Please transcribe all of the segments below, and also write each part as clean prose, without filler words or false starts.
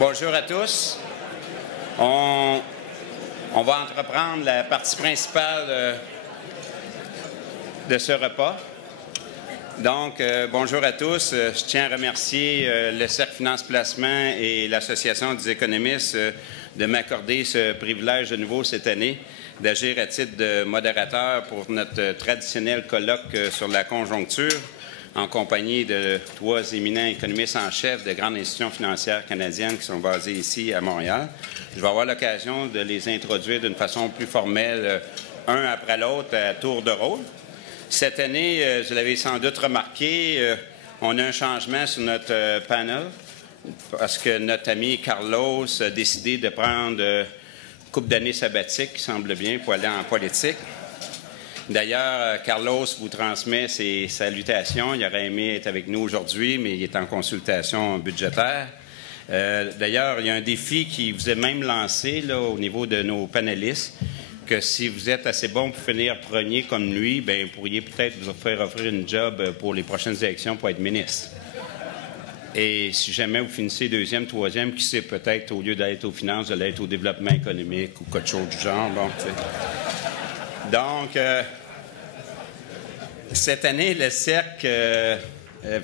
Bonjour à tous. On va entreprendre la partie principale de ce repas. Donc, bonjour à tous. Je tiens à remercier le Cercle Finance Placement et l'Association des économistes de m'accorder ce privilège de nouveau cette année d'agir à titre de modérateur pour notre traditionnel colloque sur la conjoncture en compagnie de trois éminents économistes en chef de grandes institutions financières canadiennes qui sont basées ici à Montréal. Je vais avoir l'occasion de les introduire d'une façon plus formelle, un après l'autre, à tour de rôle. Cette année, vous l'avez sans doute remarqué, on a un changement sur notre panel parce que notre ami Carlos a décidé de prendre une couple d'années sabbatiques, qui semble bien, pour aller en politique. D'ailleurs, Carlos vous transmet ses salutations. Il aurait aimé être avec nous aujourd'hui, mais il est en consultation budgétaire. D'ailleurs, il y a un défi qui vous est même lancé là, au niveau de nos panélistes, que si vous êtes assez bon pour finir premier comme lui, bien, vous pourriez peut-être vous faire offrir une job pour les prochaines élections pour être ministre. Et si jamais vous finissez deuxième, troisième, qui sait, peut-être, au lieu d'être aux finances, de l'être au développement économique ou quelque chose du genre. Bon, donc, cette année, le Cercle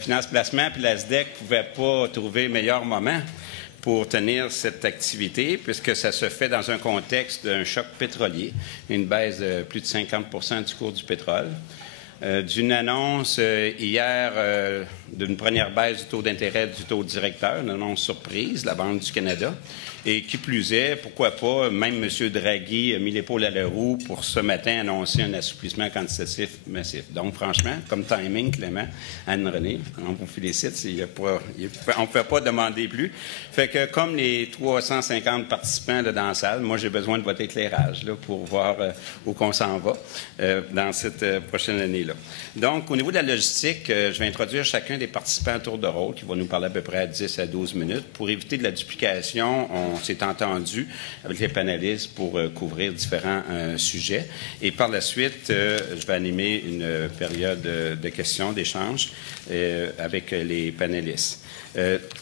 Finance Placement et la SDEC ne pouvaient pas trouver meilleur moment pour tenir cette activité, puisque ça se fait dans un contexte d'un choc pétrolier, une baisse de plus de 50% du cours du pétrole, d'une annonce hier d'une première baisse du taux d'intérêt du taux directeur, une annonce surprise, la Banque du Canada, et qui plus est, pourquoi pas, même M. Draghi a mis l'épaule à la roue pour ce matin annoncer un assouplissement quantitatif massif. Donc, franchement, comme timing, Clément, Anne-Renée, on vous félicite, on ne peut pas demander plus. Fait que, comme les 350 participants là, dans la salle, moi, j'ai besoin de votre éclairage là, pour voir où qu'on s'en va dans cette prochaine année-là. Donc, au niveau de la logistique, je vais introduire chacun des participants à tour de rôle qui va nous parler à peu près à 10 à 12 minutes. Pour éviter de la duplication, on s'est entendu avec les panélistes pour couvrir différents sujets. Et par la suite, je vais animer une période de questions, d'échanges avec les panélistes.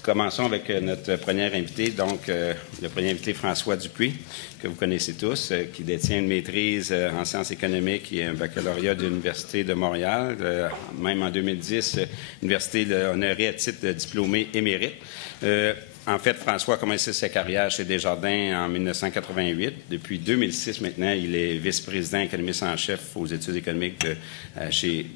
Commençons avec notre premier invité, donc le premier invité François Dupuis, que vous connaissez tous, qui détient une maîtrise en sciences économiques et un baccalauréat de l'Université de Montréal. Même en 2010, l'Université l'a honoré à titre de diplômé émérite. En fait, François a commencé sa carrière chez Desjardins en 1988. Depuis 2006, maintenant, il est vice-président économiste en chef aux études économiques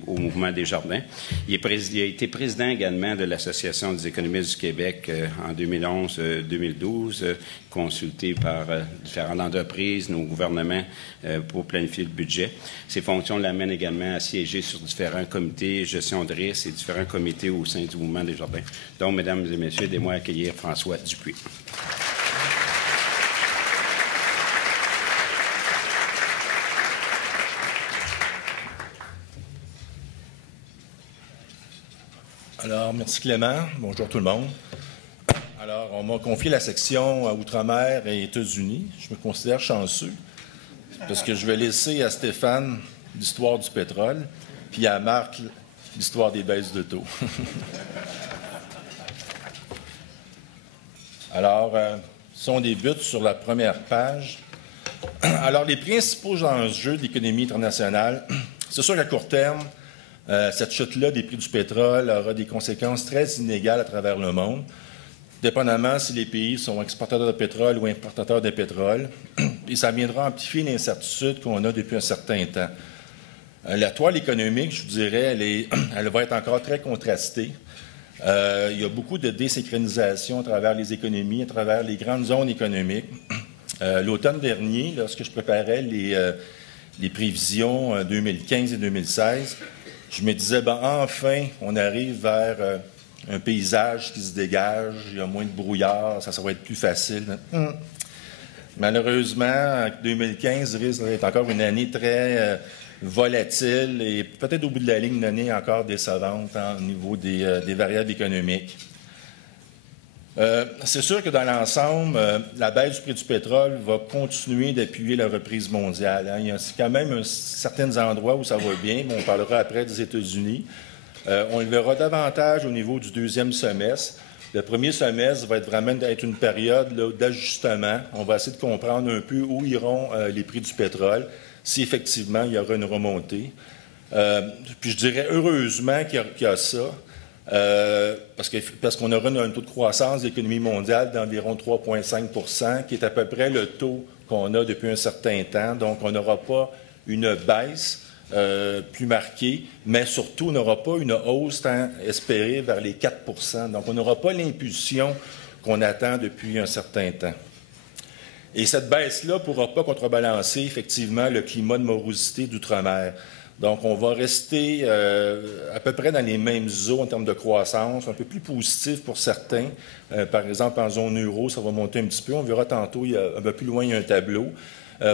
au Mouvement Desjardins. Il a été président également de l'Association des économistes du Québec en 2011-2012, consulté par différentes entreprises, nos gouvernements pour planifier le budget. Ses fonctions l'amènent également à siéger sur différents comités, gestion de risque et différents comités au sein du Mouvement Desjardins. Donc, mesdames et messieurs, aidez-moi à accueillir François Dupuis. Alors, merci Clément. Bonjour tout le monde. Alors, on m'a confié la section Outre-mer et États-Unis. Je me considère chanceux parce que je vais laisser à Stéphane l'histoire du pétrole, puis à Marc l'histoire des baisses de taux. Alors, si on débute sur la première page. Alors, les principaux enjeux de l'économie internationale, c'est sûr qu'à court terme, cette chute-là des prix du pétrole aura des conséquences très inégales à travers le monde, dépendamment si les pays sont exportateurs de pétrole ou importateurs de pétrole, et ça viendra amplifier l'incertitude qu'on a depuis un certain temps. La toile économique, je vous dirais, elle va être encore très contrastée. Il y a beaucoup de désynchronisation à travers les économies, à travers les grandes zones économiques. L'automne dernier, lorsque je préparais les prévisions 2015 et 2016, je me disais, ben, enfin, on arrive vers un paysage qui se dégage, il y a moins de brouillard, ça va être plus facile. Malheureusement, 2015 risque d'être encore une année très volatile et peut-être au bout de la ligne, une année encore décevante au niveau des variables économiques. C'est sûr que dans l'ensemble, la baisse du prix du pétrole va continuer d'appuyer la reprise mondiale. Il y a quand même certains endroits où ça va bien, mais on parlera après des États-Unis. On le verra davantage au niveau du deuxième semestre, Le premier semestre va être vraiment une période d'ajustement. On va essayer de comprendre un peu où iront les prix du pétrole, si effectivement il y aura une remontée. Puis je dirais heureusement qu'il y a ça, parce qu'on aura un taux de croissance de l'économie mondiale d'environ 3,5 %, qui est à peu près le taux qu'on a depuis un certain temps. Donc, on n'aura pas une baisse plus marquée, mais surtout, on n'aura pas une hausse tant espérée vers les 4 %. Donc, on n'aura pas l'impulsion qu'on attend depuis un certain temps. Et cette baisse-là ne pourra pas contrebalancer, effectivement, le climat de morosité d'outre-mer. Donc, on va rester à peu près dans les mêmes eaux en termes de croissance, un peu plus positif pour certains. Par exemple, en zone euro, ça va monter un petit peu. On verra tantôt, un peu plus loin, il y a un tableau.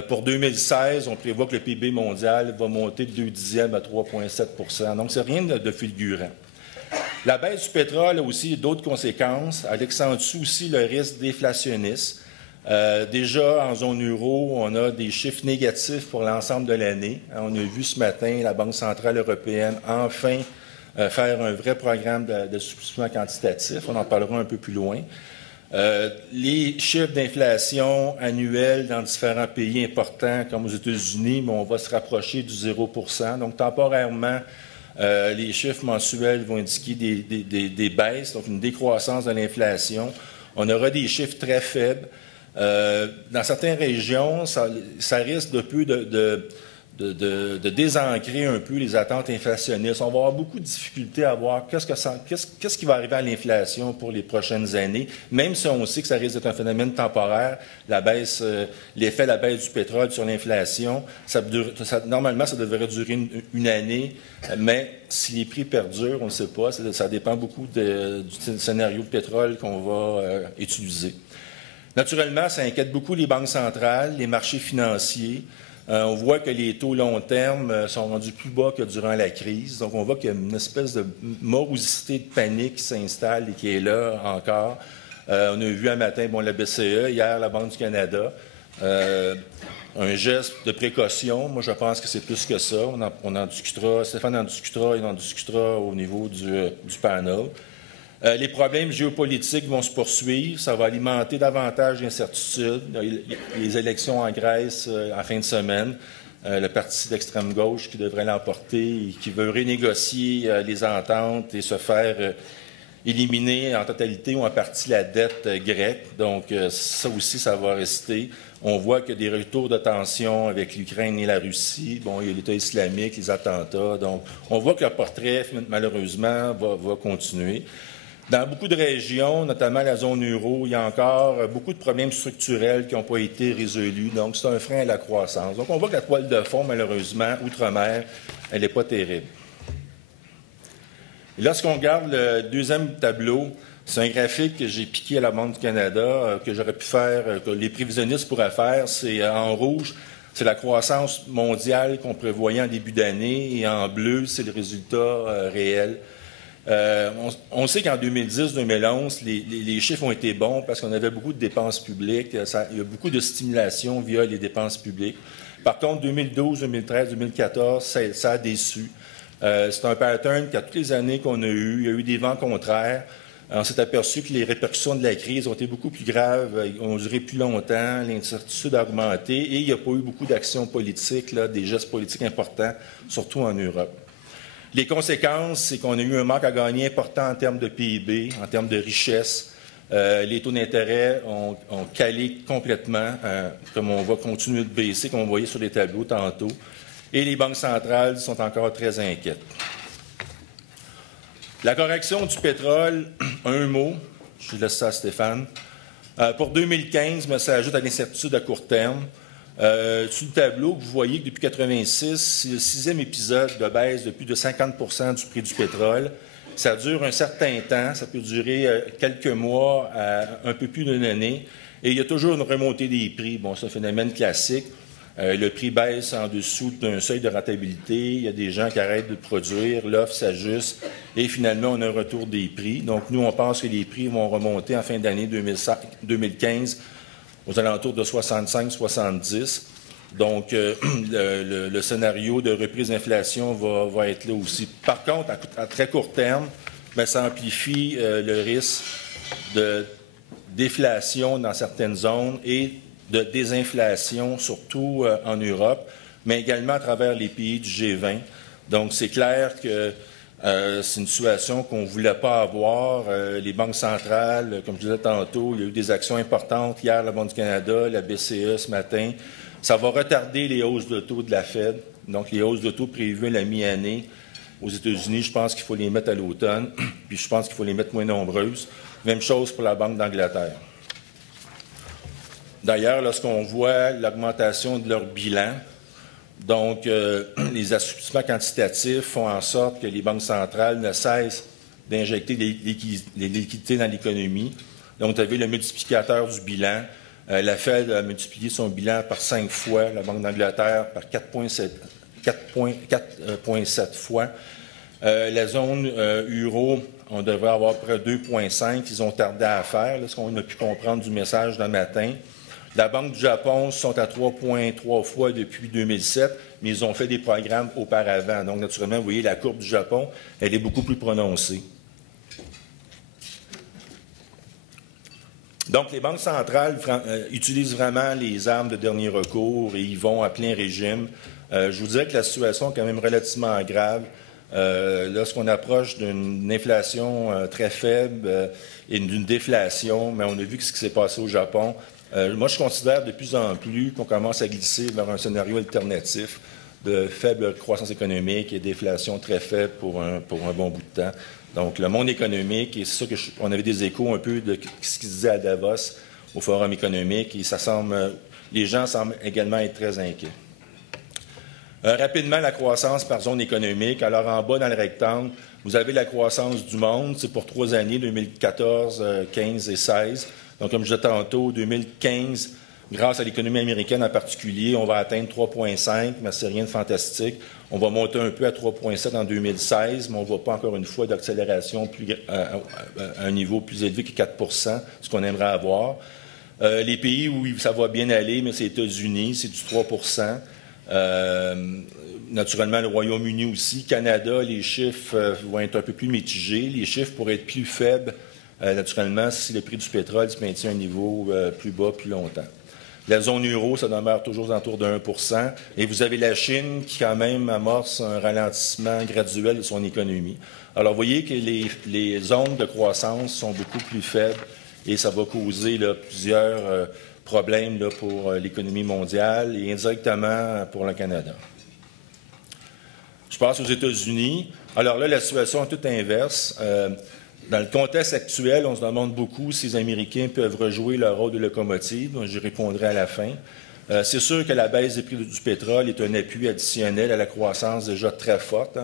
Pour 2016, on prévoit que le PIB mondial va monter de 0,2 à 3,7 %. Donc, c'est rien de fulgurant. La baisse du pétrole a aussi d'autres conséquences. Elle accentue aussi le risque déflationniste. Déjà, en zone euro, on a des chiffres négatifs pour l'ensemble de l'année. On a vu ce matin la Banque centrale européenne enfin faire un vrai programme d'assouplissement quantitatif. On en parlera un peu plus loin. Les chiffres d'inflation annuels dans différents pays importants, comme aux États-Unis, mais on va se rapprocher du 0 %. Donc, temporairement, les chiffres mensuels vont indiquer des baisses, donc une décroissance de l'inflation. On aura des chiffres très faibles. Dans certaines régions, ça risque de désancrer un peu les attentes inflationnistes. On va avoir beaucoup de difficultés à voir qu'est-ce qui va arriver à l'inflation pour les prochaines années, même si on sait que ça risque d'être un phénomène temporaire, l'effet de la baisse du pétrole sur l'inflation. Normalement, ça devrait durer une année, mais si les prix perdurent, on ne sait pas. Ça dépend beaucoup du scénario de pétrole qu'on va utiliser. Naturellement, ça inquiète beaucoup les banques centrales, les marchés financiers. On voit que les taux long terme sont rendus plus bas que durant la crise. Donc, on voit qu'il y a une espèce de morosité de panique qui s'installe et qui est là encore. On a vu un matin, la BCE, hier, la Banque du Canada. Un geste de précaution. Moi, je pense que c'est plus que ça. On en discutera. Stéphane en discutera, il en discutera au niveau du panel. Les problèmes géopolitiques vont se poursuivre. Ça va alimenter davantage d'incertitudes. Les élections en Grèce en fin de semaine. Le parti d'extrême gauche qui devrait l'emporter et qui veut renégocier les ententes et se faire éliminer en totalité ou en partie la dette grecque. Donc, ça aussi, ça va rester. On voit qu'il y a des retours de tension avec l'Ukraine et la Russie. Il y a l'État islamique, les attentats. Donc, on voit que le portrait, malheureusement, va continuer. Dans beaucoup de régions, notamment la zone euro, il y a encore beaucoup de problèmes structurels qui n'ont pas été résolus. Donc, c'est un frein à la croissance. Donc, on voit que la toile de fond, malheureusement, outre-mer, elle n'est pas terrible. Et lorsqu'on regarde le deuxième tableau, c'est un graphique que j'ai piqué à la Banque du Canada, que j'aurais pu faire, que les prévisionnistes pourraient faire. C'est en rouge, c'est la croissance mondiale qu'on prévoyait en début d'année, et en bleu, c'est le résultat réel. On sait qu'en 2010-2011, les chiffres ont été bons parce qu'on avait beaucoup de dépenses publiques. Il y a beaucoup de stimulation via les dépenses publiques. Par contre, 2012, 2013, 2014, ça a déçu. C'est un pattern qu'à toutes les années qu'on a eu, il y a eu des vents contraires. On s'est aperçu que les répercussions de la crise ont été beaucoup plus graves, ont duré plus longtemps, l'incertitude a augmenté et il n'y a pas eu beaucoup d'actions politiques, des gestes politiques importants, surtout en Europe. Les conséquences, c'est qu'on a eu un manque à gagner important en termes de PIB, en termes de richesse. Les taux d'intérêt ont calé complètement, comme on va continuer de baisser, comme on voyait sur les tableaux tantôt. Et les banques centrales sont encore très inquiètes. La correction du pétrole, un mot, je laisse ça à Stéphane. Pour 2015, mais ça ajoute à l'incertitude à court terme. Sur le tableau, vous voyez que depuis 1986, c'est le 6e épisode de baisse de plus de 50 % du prix du pétrole. Ça dure un certain temps, ça peut durer quelques mois à un peu plus d'une année. Et il y a toujours une remontée des prix. C'est un phénomène classique. Le prix baisse en dessous d'un seuil de rentabilité. Il y a des gens qui arrêtent de produire, l'offre s'ajuste et finalement, on a un retour des prix. Donc, nous, on pense que les prix vont remonter en fin d'année 2015 aux alentours de 65-70. Donc, le scénario de reprise d'inflation va être là aussi. Par contre, à très court terme, ça amplifie le risque de déflation dans certaines zones et de désinflation, surtout en Europe, mais également à travers les pays du G20. Donc, c'est clair que c'est une situation qu'on ne voulait pas avoir. Les banques centrales, comme je disais tantôt, il y a eu des actions importantes. Hier, la Banque du Canada, la BCE ce matin. Ça va retarder les hausses de taux de la Fed. Donc, les hausses de taux prévues à la mi-année aux États-Unis, je pense qu'il faut les mettre à l'automne. Puis, je pense qu'il faut les mettre moins nombreuses. Même chose pour la Banque d'Angleterre. D'ailleurs, lorsqu'on voit l'augmentation de leur bilan, donc les assouplissements quantitatifs font en sorte que les banques centrales ne cessent d'injecter des liquidités dans l'économie. Donc, vous avez le multiplicateur du bilan. La Fed a multiplié son bilan par 5 fois, la Banque d'Angleterre par 4,7 fois. La zone euro, on devrait avoir près de 2,5. Ils ont tardé à faire, là, ce qu'on a pu comprendre du message d'un matin. La Banque du Japon sont à 3,3 fois depuis 2007, mais ils ont fait des programmes auparavant. Donc, naturellement, vous voyez, la courbe du Japon, elle est beaucoup plus prononcée. Donc, les banques centrales utilisent vraiment les armes de dernier recours et ils vont à plein régime. Je vous dirais que la situation est quand même relativement grave. Lorsqu'on approche d'une inflation très faible et d'une déflation, mais on a vu ce qui s'est passé au Japon. Moi, je considère de plus en plus qu'on commence à glisser vers un scénario alternatif de faible croissance économique et d'inflation très faible pour un bon bout de temps. Donc, le monde économique, et c'est ça on avait des échos un peu de ce qui se disait à Davos, au Forum économique, et les gens semblent également être très inquiets. Rapidement, la croissance par zone économique. Alors, en bas, dans le rectangle, vous avez la croissance du monde. C'est pour 3 années, 2014, 15 et 16. Donc, comme je disais tantôt, 2015, grâce à l'économie américaine en particulier, on va atteindre 3,5, mais c'est rien de fantastique. On va monter un peu à 3,7 en 2016, mais on ne voit pas encore une fois d'accélération à un niveau plus élevé que 4 ce qu'on aimerait avoir. Les pays où ça va bien aller, mais c'est les États-Unis, c'est du 3 naturellement, le Royaume-Uni aussi. Canada, les chiffres vont être un peu plus mitigés. Les chiffres pourraient être plus faibles, naturellement, si le prix du pétrole se maintient à un niveau plus bas plus longtemps. La zone euro, ça demeure toujours autour de 1 %. Et vous avez la Chine qui, quand même, amorce un ralentissement graduel de son économie. Alors, vous voyez que les zones de croissance sont beaucoup plus faibles et ça va causer plusieurs problèmes pour l'économie mondiale et indirectement pour le Canada. Je passe aux États-Unis. Alors là, la situation est toute inverse. Dans le contexte actuel, on se demande beaucoup si les Américains peuvent rejouer leur rôle de locomotive. J'y répondrai à la fin. C'est sûr que la baisse des prix du pétrole est un appui additionnel à la croissance déjà très forte.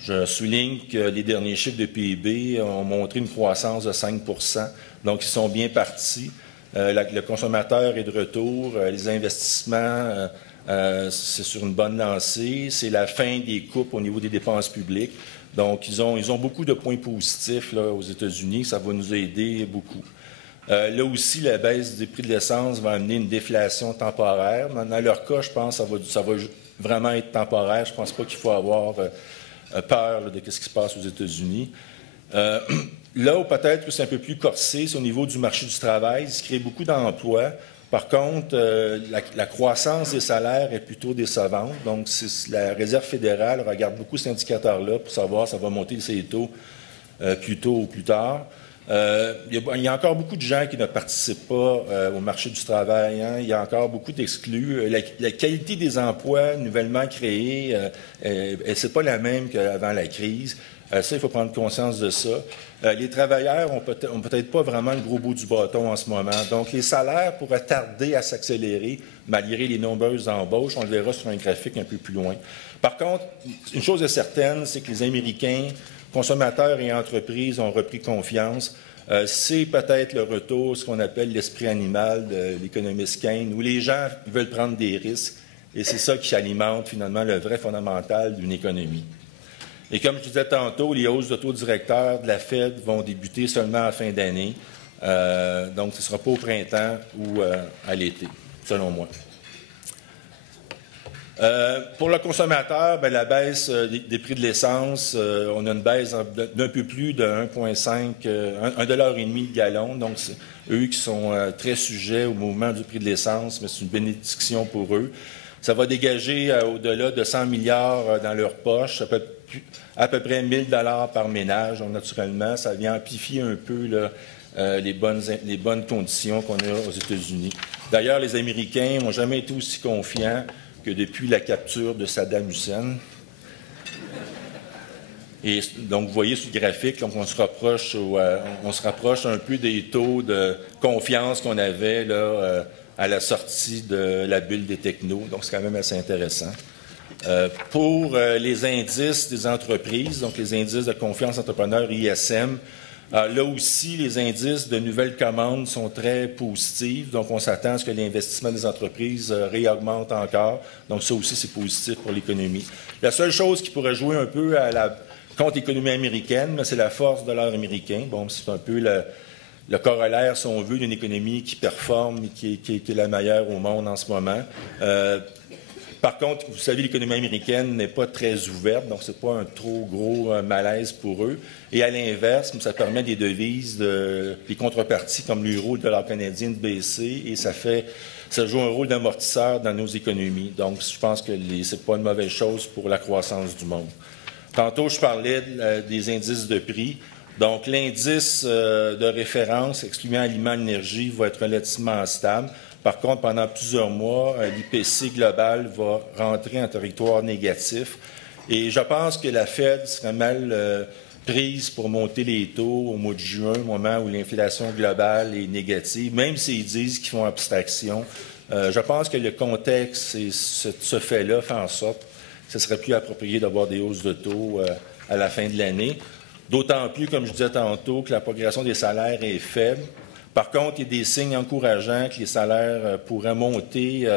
Je souligne que les derniers chiffres de PIB ont montré une croissance de 5 %. Donc, ils sont bien partis. Le consommateur est de retour. Les investissements, c'est sur une bonne lancée. C'est la fin des coupes au niveau des dépenses publiques. Donc, ils ont beaucoup de points positifs là, aux États-Unis. Ça va nous aider beaucoup. Là aussi, la baisse des prix de l'essence va amener une déflation temporaire. Dans leur cas, je pense que ça va vraiment être temporaire. Je ne pense pas qu'il faut avoir peur de ce qui se passe aux États-Unis. Là où peut-être que c'est un peu plus corsé, c'est au niveau du marché du travail. Il se crée beaucoup d'emplois. Par contre, la croissance des salaires est plutôt décevante. Donc, la Réserve fédérale regarde beaucoup cet indicateur-là pour savoir si ça va monter ses taux plus tôt ou plus tard. Il y a encore beaucoup de gens qui ne participent pas au marché du travail. Hein. Il y a encore beaucoup d'exclus. La qualité des emplois nouvellement créés, ce n'est pas la même qu'avant la crise. Ça, il faut prendre conscience de ça. Les travailleurs n'ont peut-être pas vraiment le gros bout du bâton en ce moment. Donc, les salaires pourraient tarder à s'accélérer malgré les nombreuses embauches. On le verra sur un graphique un peu plus loin. Par contre, une chose est certaine, c'est que les Américains, consommateurs et entreprises, ont repris confiance. C'est peut-être le retour, ce qu'on appelle l'esprit animal de l'économiste Keynes, où les gens veulent prendre des risques. Et c'est ça qui alimente finalement le vrai fondamental d'une économie. Et comme je disais tantôt, les hausses de taux directeurs de la Fed vont débuter seulement à la fin d'année. Donc, ce ne sera pas au printemps ou à l'été, selon moi. Pour le consommateur, bien, la baisse des prix de l'essence, on a une baisse d'un peu plus de 1,5 $1,5 le gallon. Donc, c'est eux qui sont très sujets au mouvement du prix de l'essence, mais c'est une bénédiction pour eux. Ça va dégager au-delà de 100 milliards dans leur poche, à peu près 1 000 $ par ménage. Donc, naturellement, ça vient amplifier un peu là, les bonnes conditions qu'on a aux États-Unis. D'ailleurs, les Américains n'ont jamais été aussi confiants que depuis la capture de Saddam Hussein. Et donc, vous voyez sur le graphique, donc on se rapproche un peu des taux de confiance qu'on avait là, à la sortie de la bulle des technos. Donc, c'est quand même assez intéressant. Pour les indices des entreprises, donc les indices de confiance entrepreneur ISM, là aussi, les indices de nouvelles commandes sont très positifs. Donc, on s'attend à ce que l'investissement des entreprises réaugmente encore. Donc, ça aussi, c'est positif pour l'économie. La seule chose qui pourrait jouer un peu contre l'économie américaine, c'est la force de dollar américain. Bon, c'est un peu le corollaire, si on veut, d'une économie qui performe et qui est la meilleure au monde en ce moment. Par contre, vous savez, l'économie américaine n'est pas très ouverte, donc ce n'est pas un trop gros malaise pour eux. Et à l'inverse, ça permet des devises, des contreparties comme l'euro, le dollar canadien de baisser, et ça joue un rôle d'amortisseur dans nos économies. Donc, je pense que ce n'est pas une mauvaise chose pour la croissance du monde. Tantôt, je parlais des indices de prix. Donc, l'indice de référence, excluant aliments et énergie, va être relativement stable. Par contre, pendant plusieurs mois, l'IPC global va rentrer en territoire négatif. Et je pense que la Fed serait mal prise pour monter les taux au mois de juin, au moment où l'inflation globale est négative, même s'ils disent qu'ils font abstraction. Je pense que le contexte et ce fait-là fait en sorte que ce serait plus approprié d'avoir des hausses de taux à la fin de l'année. D'autant plus, comme je disais tantôt, que la progression des salaires est faible. Par contre, il y a des signes encourageants que les salaires pourraient monter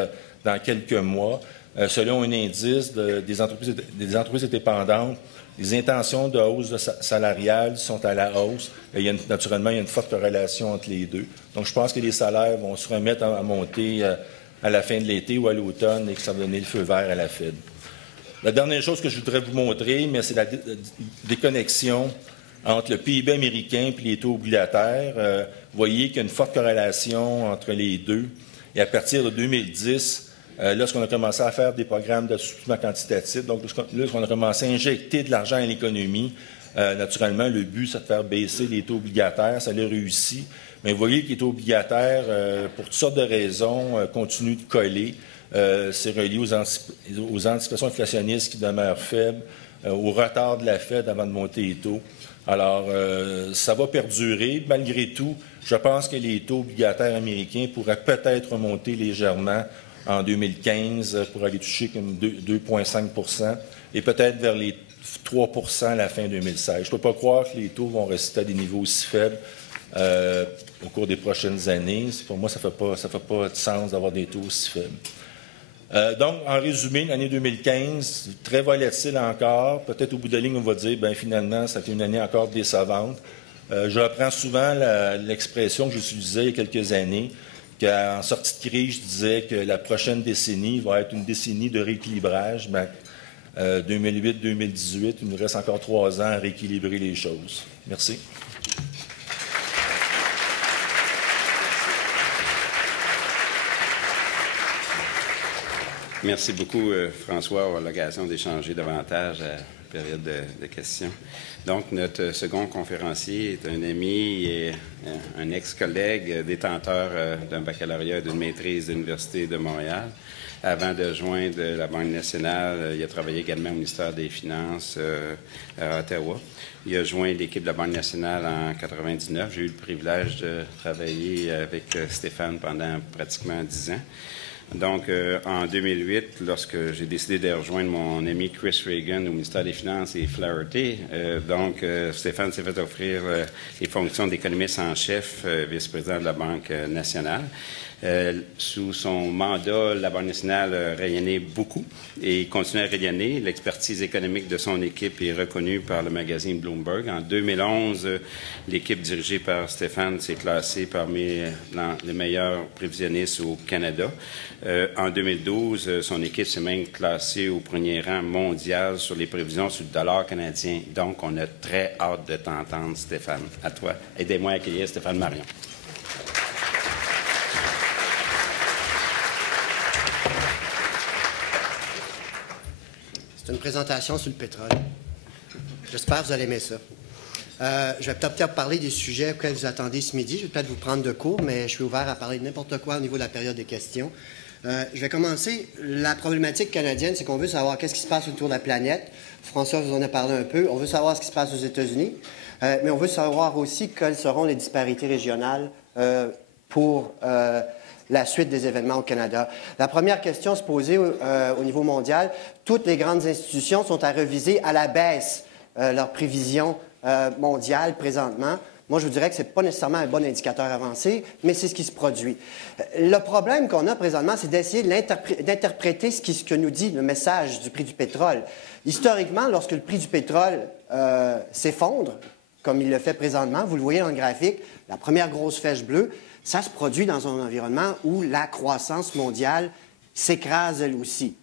dans quelques mois. Selon un indice des entreprises indépendantes, les intentions de hausse salariale sont à la hausse. Naturellement, il y a une forte corrélation entre les deux. Donc, je pense que les salaires vont se remettre à monter à la fin de l'été ou à l'automne et que ça va donner le feu vert à la Fed. La dernière chose que je voudrais vous montrer, mais c'est la déconnexion entre le PIB américain et les taux obligataires. Vous voyez qu'il y a une forte corrélation entre les deux. Et à partir de 2010, lorsqu'on a commencé à faire des programmes d'assouplissement quantitatif, donc lorsqu'on a commencé à injecter de l'argent à l'économie, naturellement, le but, c'est de faire baisser les taux obligataires. Ça l'a réussi. Mais vous voyez que les taux obligataires, pour toutes sortes de raisons, continuent de coller. C'est relié aux anticipations inflationnistes qui demeurent faibles, au retard de la Fed avant de monter les taux. Alors, ça va perdurer. Malgré tout, je pense que les taux obligataires américains pourraient peut-être remonter légèrement en 2015 pour aller toucher comme 2,5 % et peut-être vers les 3 % à la fin 2016. Je ne peux pas croire que les taux vont rester à des niveaux aussi faibles au cours des prochaines années. Pour moi, ça ne fait pas de sens d'avoir des taux aussi faibles. Donc, en résumé, l'année 2015, très volatile encore. Peut-être au bout de la ligne, on va dire, finalement, ça a été une année encore décevante. Je reprends souvent l'expression que j'utilisais il y a quelques années, qu'en sortie de crise, je disais que la prochaine décennie va être une décennie de rééquilibrage. 2008-2018, il nous reste encore 3 ans à rééquilibrer les choses. Merci. Merci beaucoup, François. On aura l'occasion d'échanger davantage à la période de questions. Donc, notre second conférencier est un ami et un ex-collègue détenteur d'un baccalauréat et d'une maîtrise de l'Université de Montréal. Avant de joindre la Banque nationale, il a travaillé également au ministère des Finances à Ottawa. Il a joint l'équipe de la Banque nationale en 1999. J'ai eu le privilège de travailler avec Stéphane pendant pratiquement 10 ans. Donc, en 2008, lorsque j'ai décidé de rejoindre mon ami Chris Reagan au ministère des Finances et Flaherty, Stéphane s'est fait offrir les fonctions d'économiste en chef, vice-président de la Banque nationale. Sous son mandat, la Banque nationale a rayonné beaucoup et il continue à rayonner. L'expertise économique de son équipe est reconnue par le magazine Bloomberg. En 2011, l'équipe dirigée par Stéphane s'est classée parmi les meilleurs prévisionnistes au Canada. En 2012, son équipe s'est même classée au premier rang mondial sur les prévisions sur le dollar canadien. Donc, on a très hâte de t'entendre, Stéphane. À toi. Aidez-moi à accueillir Stéphane Marion. C'est une présentation sur le pétrole. J'espère que vous allez aimer ça. Je vais peut-être parler des sujets auxquels vous attendez ce midi. Je vais peut-être vous prendre de cours, mais je suis ouvert à parler de n'importe quoi au niveau de la période des questions. Je vais commencer. La problématique canadienne, c'est qu'on veut savoir qu'est-ce qui se passe autour de la planète. François vous en a parlé un peu. On veut savoir ce qui se passe aux États-Unis, mais on veut savoir aussi quelles seront les disparités régionales pour la suite des événements au Canada. La première question se posait au niveau mondial. Toutes les grandes institutions sont à reviser à la baisse leurs prévisions mondiales présentement. Moi, je vous dirais que ce n'est pas nécessairement un bon indicateur avancé, mais c'est ce qui se produit. Le problème qu'on a présentement, c'est d'essayer d'interpréter ce que nous dit le message du prix du pétrole. Historiquement, lorsque le prix du pétrole s'effondre, comme il le fait présentement, vous le voyez dans le graphique, la première grosse flèche bleue, ça se produit dans un environnement où la croissance mondiale s'écrase elle aussi.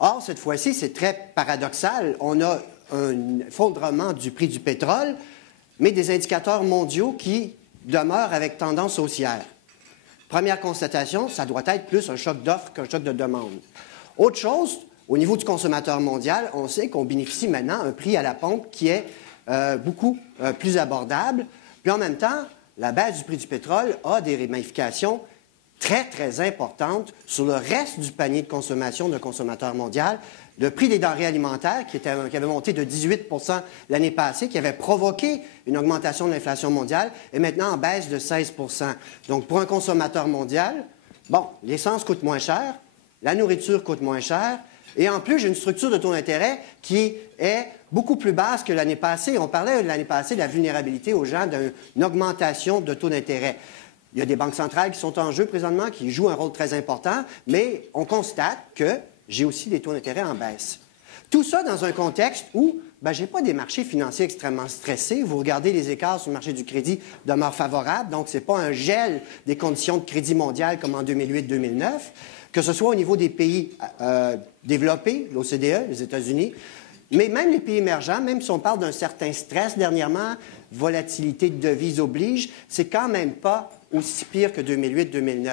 Or, cette fois-ci, c'est très paradoxal. On a un effondrement du prix du pétrole, mais des indicateurs mondiaux qui demeurent avec tendance haussière. Première constatation, ça doit être plus un choc d'offre qu'un choc de demande. Autre chose, au niveau du consommateur mondial, on sait qu'on bénéficie maintenant d'un prix à la pompe qui est beaucoup plus abordable. Puis en même temps, la baisse du prix du pétrole a des ramifications très, très importantes sur le reste du panier de consommation d'un consommateur mondial. Le prix des denrées alimentaires, qui avait monté de 18 % l'année passée, qui avait provoqué une augmentation de l'inflation mondiale, est maintenant en baisse de 16 %. Donc, pour un consommateur mondial, bon, l'essence coûte moins cher, la nourriture coûte moins cher, et en plus, j'ai une structure de taux d'intérêt qui est beaucoup plus basse que l'année passée. On parlait l'année passée de la vulnérabilité aux gens d'une augmentation de taux d'intérêt. Il y a des banques centrales qui sont en jeu présentement, qui jouent un rôle très important, mais on constate que j'ai aussi des taux d'intérêt en baisse. Tout ça dans un contexte où je n'ai pas des marchés financiers extrêmement stressés. Vous regardez les écarts sur le marché du crédit demeurent favorables, donc ce n'est pas un gel des conditions de crédit mondial comme en 2008-2009, que ce soit au niveau des pays développés, l'OCDE, les États-Unis, mais même les pays émergents, même si on parle d'un certain stress dernièrement, volatilité de devises oblige, c'est quand même pas aussi pire que 2008-2009.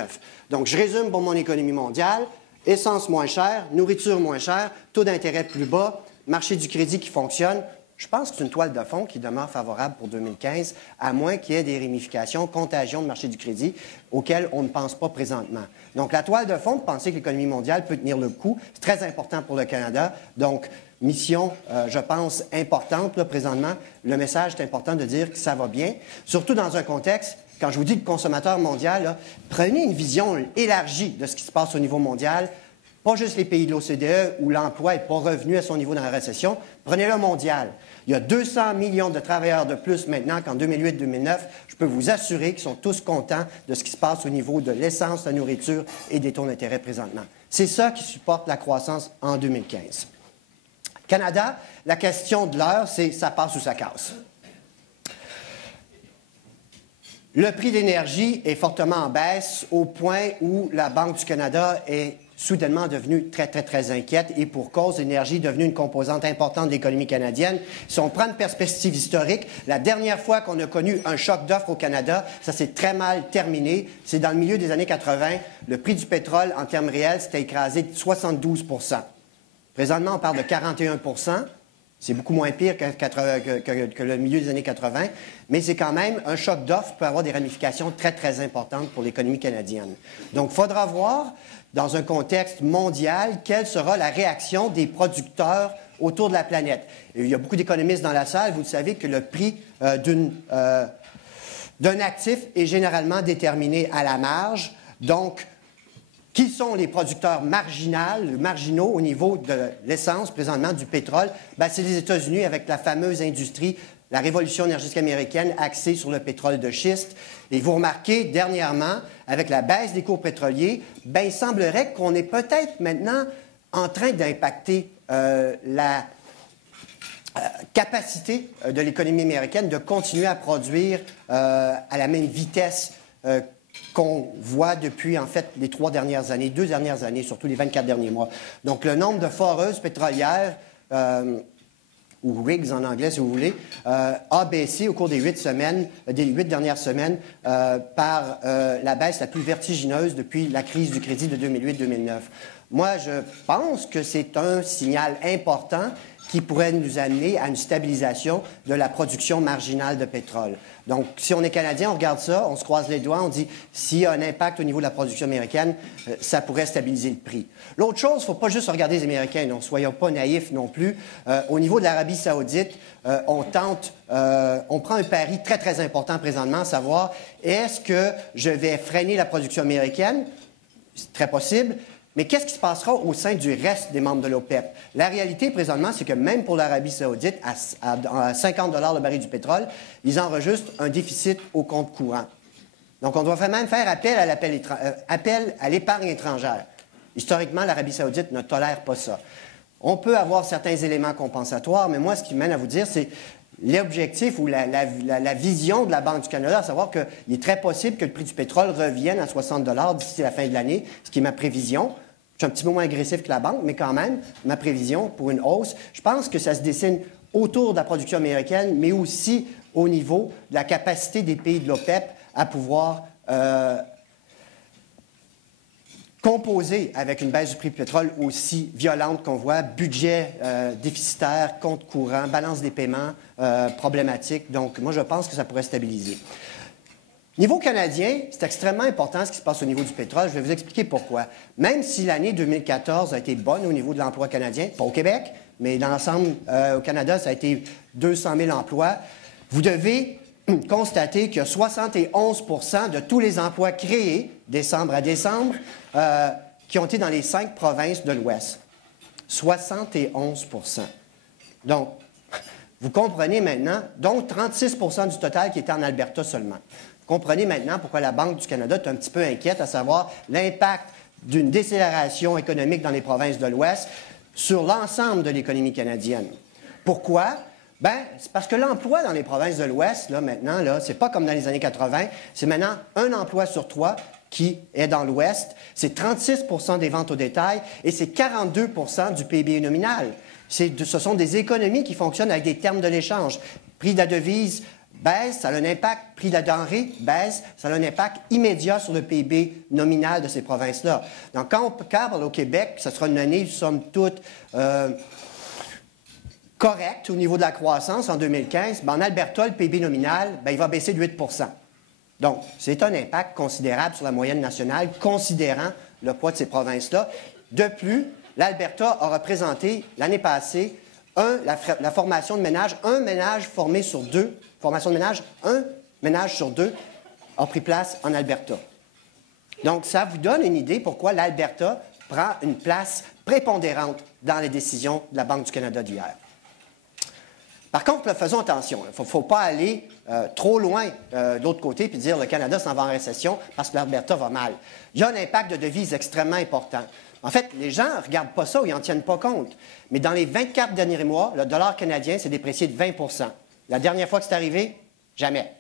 Donc, je résume pour mon économie mondiale. Essence moins chère, nourriture moins chère, taux d'intérêt plus bas, marché du crédit qui fonctionne. Je pense que c'est une toile de fond qui demeure favorable pour 2015, à moins qu'il y ait des ramifications, contagion de marché du crédit, auxquelles on ne pense pas présentement. Donc, la toile de fond, de penser que l'économie mondiale peut tenir le coup, c'est très important pour le Canada. Donc, mission, je pense, importante, là, présentement. Le message est important de dire que ça va bien, surtout dans un contexte. Quand je vous dis le consommateur mondial, là, prenez une vision élargie de ce qui se passe au niveau mondial, pas juste les pays de l'OCDE où l'emploi n'est pas revenu à son niveau dans la récession, prenez-le mondial. Il y a 200 millions de travailleurs de plus maintenant qu'en 2008-2009. Je peux vous assurer qu'ils sont tous contents de ce qui se passe au niveau de l'essence, la nourriture et des taux d'intérêt présentement. C'est ça qui supporte la croissance en 2015. Canada, la question de l'heure, c'est ça passe ou ça casse. Le prix de l'énergie est fortement en baisse au point où la Banque du Canada est soudainement devenue très, très, très inquiète et pour cause, l'énergie est devenue une composante importante de l'économie canadienne. Si on prend une perspective historique, la dernière fois qu'on a connu un choc d'offres au Canada, ça s'est très mal terminé. C'est dans le milieu des années 80. Le prix du pétrole, en termes réels, s'était écrasé de 72 %. Présentement, on parle de 41 %. C'est beaucoup moins pire que le milieu des années 80, mais c'est quand même un choc d'offres qui peut avoir des ramifications très, très importantes pour l'économie canadienne. Donc, il faudra voir, dans un contexte mondial, quelle sera la réaction des producteurs autour de la planète. Et il y a beaucoup d'économistes dans la salle. Vous le savez que le prix d'un actif est généralement déterminé à la marge. Donc, qui sont les producteurs marginaux au niveau de l'essence, présentement, du pétrole? C'est les États-Unis avec la fameuse industrie la révolution énergétique américaine axée sur le pétrole de schiste. Et vous remarquez, dernièrement, avec la baisse des cours pétroliers, bien, il semblerait qu'on est peut-être maintenant en train d'impacter la capacité de l'économie américaine de continuer à produire à la même vitesse qu'on voit depuis, en fait, les 2 dernières années, surtout les 24 derniers mois. Donc, le nombre de foreuses pétrolières, ou rigs en anglais, si vous voulez, a baissé au cours des 8 dernières semaines, par la baisse la plus vertigineuse depuis la crise du crédit de 2008-2009. Moi, je pense que c'est un signal important qui pourrait nous amener à une stabilisation de la production marginale de pétrole. Donc, si on est Canadien, on regarde ça, on se croise les doigts, on dit s'il y a un impact au niveau de la production américaine, ça pourrait stabiliser le prix. L'autre chose, il ne faut pas juste regarder les Américains, ne soyons pas naïfs non plus. Au niveau de l'Arabie saoudite, on prend un pari très, très important présentement, à savoir, est-ce que je vais freiner la production américaine? C'est très possible. Mais qu'est-ce qui se passera au sein du reste des membres de l'OPEP? La réalité, présentement, c'est que même pour l'Arabie saoudite, à 50 $ le baril du pétrole, ils enregistrent un déficit au compte courant. Donc, on doit même faire appel à l'épargne étrangère. Historiquement, l'Arabie saoudite ne tolère pas ça. On peut avoir certains éléments compensatoires, mais moi, ce qui mène à vous dire, c'est l'objectif ou la vision de la Banque du Canada, à savoir qu'il est très possible que le prix du pétrole revienne à 60 $ d'ici la fin de l'année, ce qui est ma prévision. Je suis un petit peu moins agressif que la banque, mais quand même, ma prévision pour une hausse, je pense que ça se dessine autour de la production américaine, mais aussi au niveau de la capacité des pays de l'OPEP à pouvoir composer avec une baisse du prix du pétrole aussi violente qu'on voit, budget déficitaire, compte courant, balance des paiements problématique. Donc, moi, je pense que ça pourrait stabiliser. Niveau canadien, c'est extrêmement important ce qui se passe au niveau du pétrole. Je vais vous expliquer pourquoi. Même si l'année 2014 a été bonne au niveau de l'emploi canadien, pas au Québec, mais dans l'ensemble, au Canada, ça a été 200 000 emplois, vous devez constater qu'il y a 71 % de tous les emplois créés, décembre à décembre, qui ont été dans les 5 provinces de l'Ouest. 71 %. Donc, vous comprenez maintenant, donc 36 % du total qui était en Alberta seulement. Vous comprenez maintenant pourquoi la Banque du Canada est un petit peu inquiète, à savoir l'impact d'une décélération économique dans les provinces de l'Ouest sur l'ensemble de l'économie canadienne. Pourquoi? Bien, c'est parce que l'emploi dans les provinces de l'Ouest, là, maintenant, là, c'est pas comme dans les années 80, c'est maintenant un emploi sur 3 qui est dans l'Ouest, c'est 36 % des ventes au détail et c'est 42 % du PIB nominal. Ce sont des économies qui fonctionnent avec des termes de l'échange. Prix de la devise baisse, ça a un impact. Prix de la denrée baisse, ça a un impact immédiat sur le PIB nominal de ces provinces-là. Donc, quand on parle au Québec, ce sera une année, somme toute, correcte au niveau de la croissance en 2015. Bien, en Alberta, le PIB nominal, bien, il va baisser de 8 %. Donc, c'est un impact considérable sur la moyenne nationale, considérant le poids de ces provinces-là. De plus, l'Alberta a représenté, l'année passée, la formation de ménage, un ménage formé sur 2, formation de ménage, un ménage sur 2 a pris place en Alberta. Donc, ça vous donne une idée pourquoi l'Alberta prend une place prépondérante dans les décisions de la Banque du Canada d'hier. Par contre, là, faisons attention. Il ne faut pas aller trop loin de l'autre côté et dire que le Canada s'en va en récession parce que l'Alberta va mal. Il y a un impact de devise extrêmement important. En fait, les gens ne regardent pas ça ou ils n'en tiennent pas compte. Mais dans les 24 derniers mois, le dollar canadien s'est déprécié de 20 %. La dernière fois que c'est arrivé, jamais.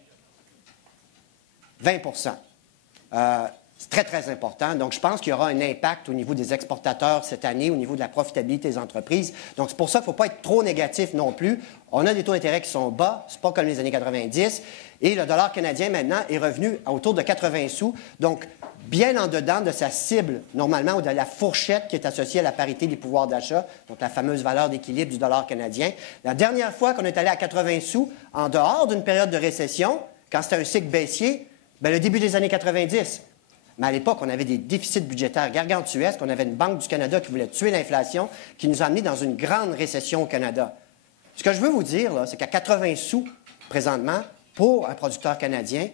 20 %. C'est très, très important. Donc, je pense qu'il y aura un impact au niveau des exportateurs cette année, au niveau de la profitabilité des entreprises. Donc, c'est pour ça qu'il ne faut pas être trop négatif non plus. On a des taux d'intérêt qui sont bas, ce n'est pas comme les années 90. Et le dollar canadien, maintenant, est revenu autour de 80 sous. Donc, bien en dedans de sa cible, normalement, ou de la fourchette qui est associée à la parité des pouvoirs d'achat, donc la fameuse valeur d'équilibre du dollar canadien. La dernière fois qu'on est allé à 80 sous, en dehors d'une période de récession, quand c'était un cycle baissier, bien, le début des années 90. Mais à l'époque, on avait des déficits budgétaires gargantuesques, on avait une Banque du Canada qui voulait tuer l'inflation, qui nous a amenés dans une grande récession au Canada. Ce que je veux vous dire, là, c'est qu'à 80 sous, présentement, pour un producteur canadien,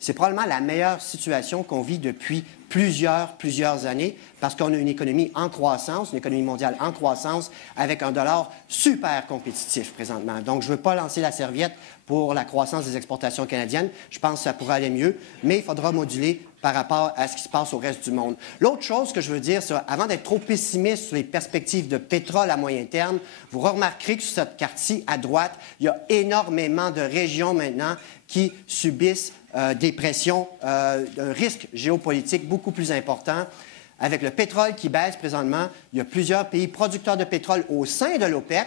c'est probablement la meilleure situation qu'on vit depuis plusieurs années parce qu'on a une économie en croissance, une économie mondiale en croissance avec un dollar super compétitif présentement. Donc, je ne veux pas lancer la serviette pour la croissance des exportations canadiennes. Je pense que ça pourrait aller mieux, mais il faudra moduler par rapport à ce qui se passe au reste du monde. L'autre chose que je veux dire, c'est avant d'être trop pessimiste sur les perspectives de pétrole à moyen terme, vous remarquerez que sur cette carte-ci, à droite, il y a énormément de régions maintenant qui subissent des pressions, un risque géopolitique beaucoup plus important. Avec le pétrole qui baisse présentement, il y a plusieurs pays producteurs de pétrole au sein de l'OPEC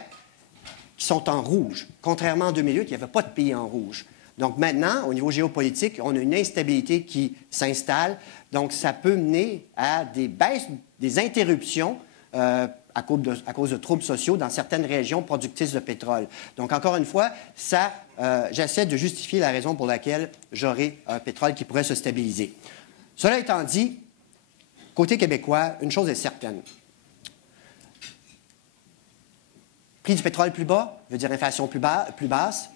qui sont en rouge. Contrairement en 2008, il n'y avait pas de pays en rouge. Donc maintenant, au niveau géopolitique, on a une instabilité qui s'installe. Donc ça peut mener à des baisses, des interruptions à cause de troubles sociaux dans certaines régions productrices de pétrole. Donc, encore une fois, j'essaie de justifier la raison pour laquelle j'aurai un pétrole qui pourrait se stabiliser. Cela étant dit, côté québécois, une chose est certaine. Prix du pétrole plus bas veut dire inflation plus basse.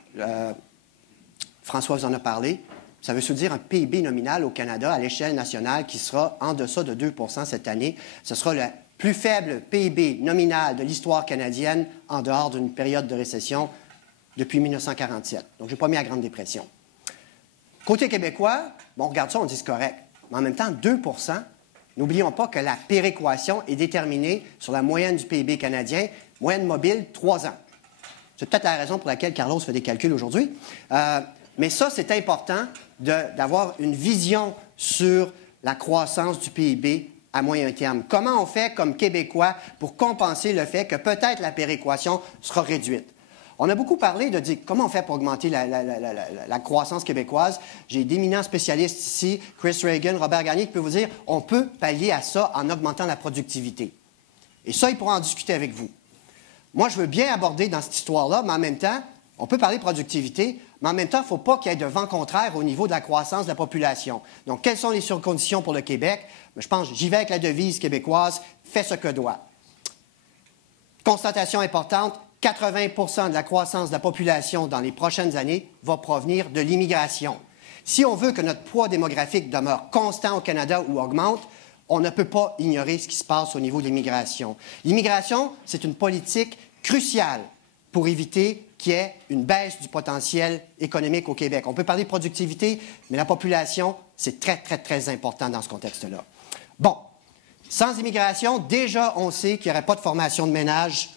François vous en a parlé. Ça veut dire un PIB nominal au Canada à l'échelle nationale qui sera en deçà de 2 % cette année. Ce sera le plus faible PIB nominal de l'histoire canadienne en dehors d'une période de récession depuis 1947. Donc, je n'ai pas mis la Grande Dépression. Côté québécois, bon, on regarde ça, on dit c'est correct. Mais en même temps, 2 %, n'oublions pas que la péréquation est déterminée sur la moyenne du PIB canadien, moyenne mobile, 3 ans. C'est peut-être la raison pour laquelle Carlos fait des calculs aujourd'hui. Mais ça, c'est important d'avoir une vision sur la croissance du PIB à moyen terme. Comment on fait comme Québécois pour compenser le fait que peut-être la péréquation sera réduite? On a beaucoup parlé de dire comment on fait pour augmenter la croissance québécoise. J'ai d'éminents spécialistes ici, Chris Reagan, Robert Gagné, qui peuvent vous dire on peut pallier à ça en augmentant la productivité. Et ça, ils pourront en discuter avec vous. Moi, je veux bien aborder dans cette histoire-là, mais en même temps, on peut parler de productivité, mais en même temps, il ne faut pas qu'il y ait de vent contraire au niveau de la croissance de la population. Donc, quelles sont les surconditions pour le Québec? Je pense, j'y vais avec la devise québécoise, fais ce que doit. Constatation importante, 80 % de la croissance de la population dans les prochaines années va provenir de l'immigration. Si on veut que notre poids démographique demeure constant au Canada ou augmente, on ne peut pas ignorer ce qui se passe au niveau de l'immigration. L'immigration, c'est une politique cruciale pour éviter qu'il y ait une baisse du potentiel économique au Québec. On peut parler de productivité, mais la population, c'est très, très, très important dans ce contexte-là. Bon, sans immigration, déjà, on sait qu'il n'y aurait pas de formation de ménage.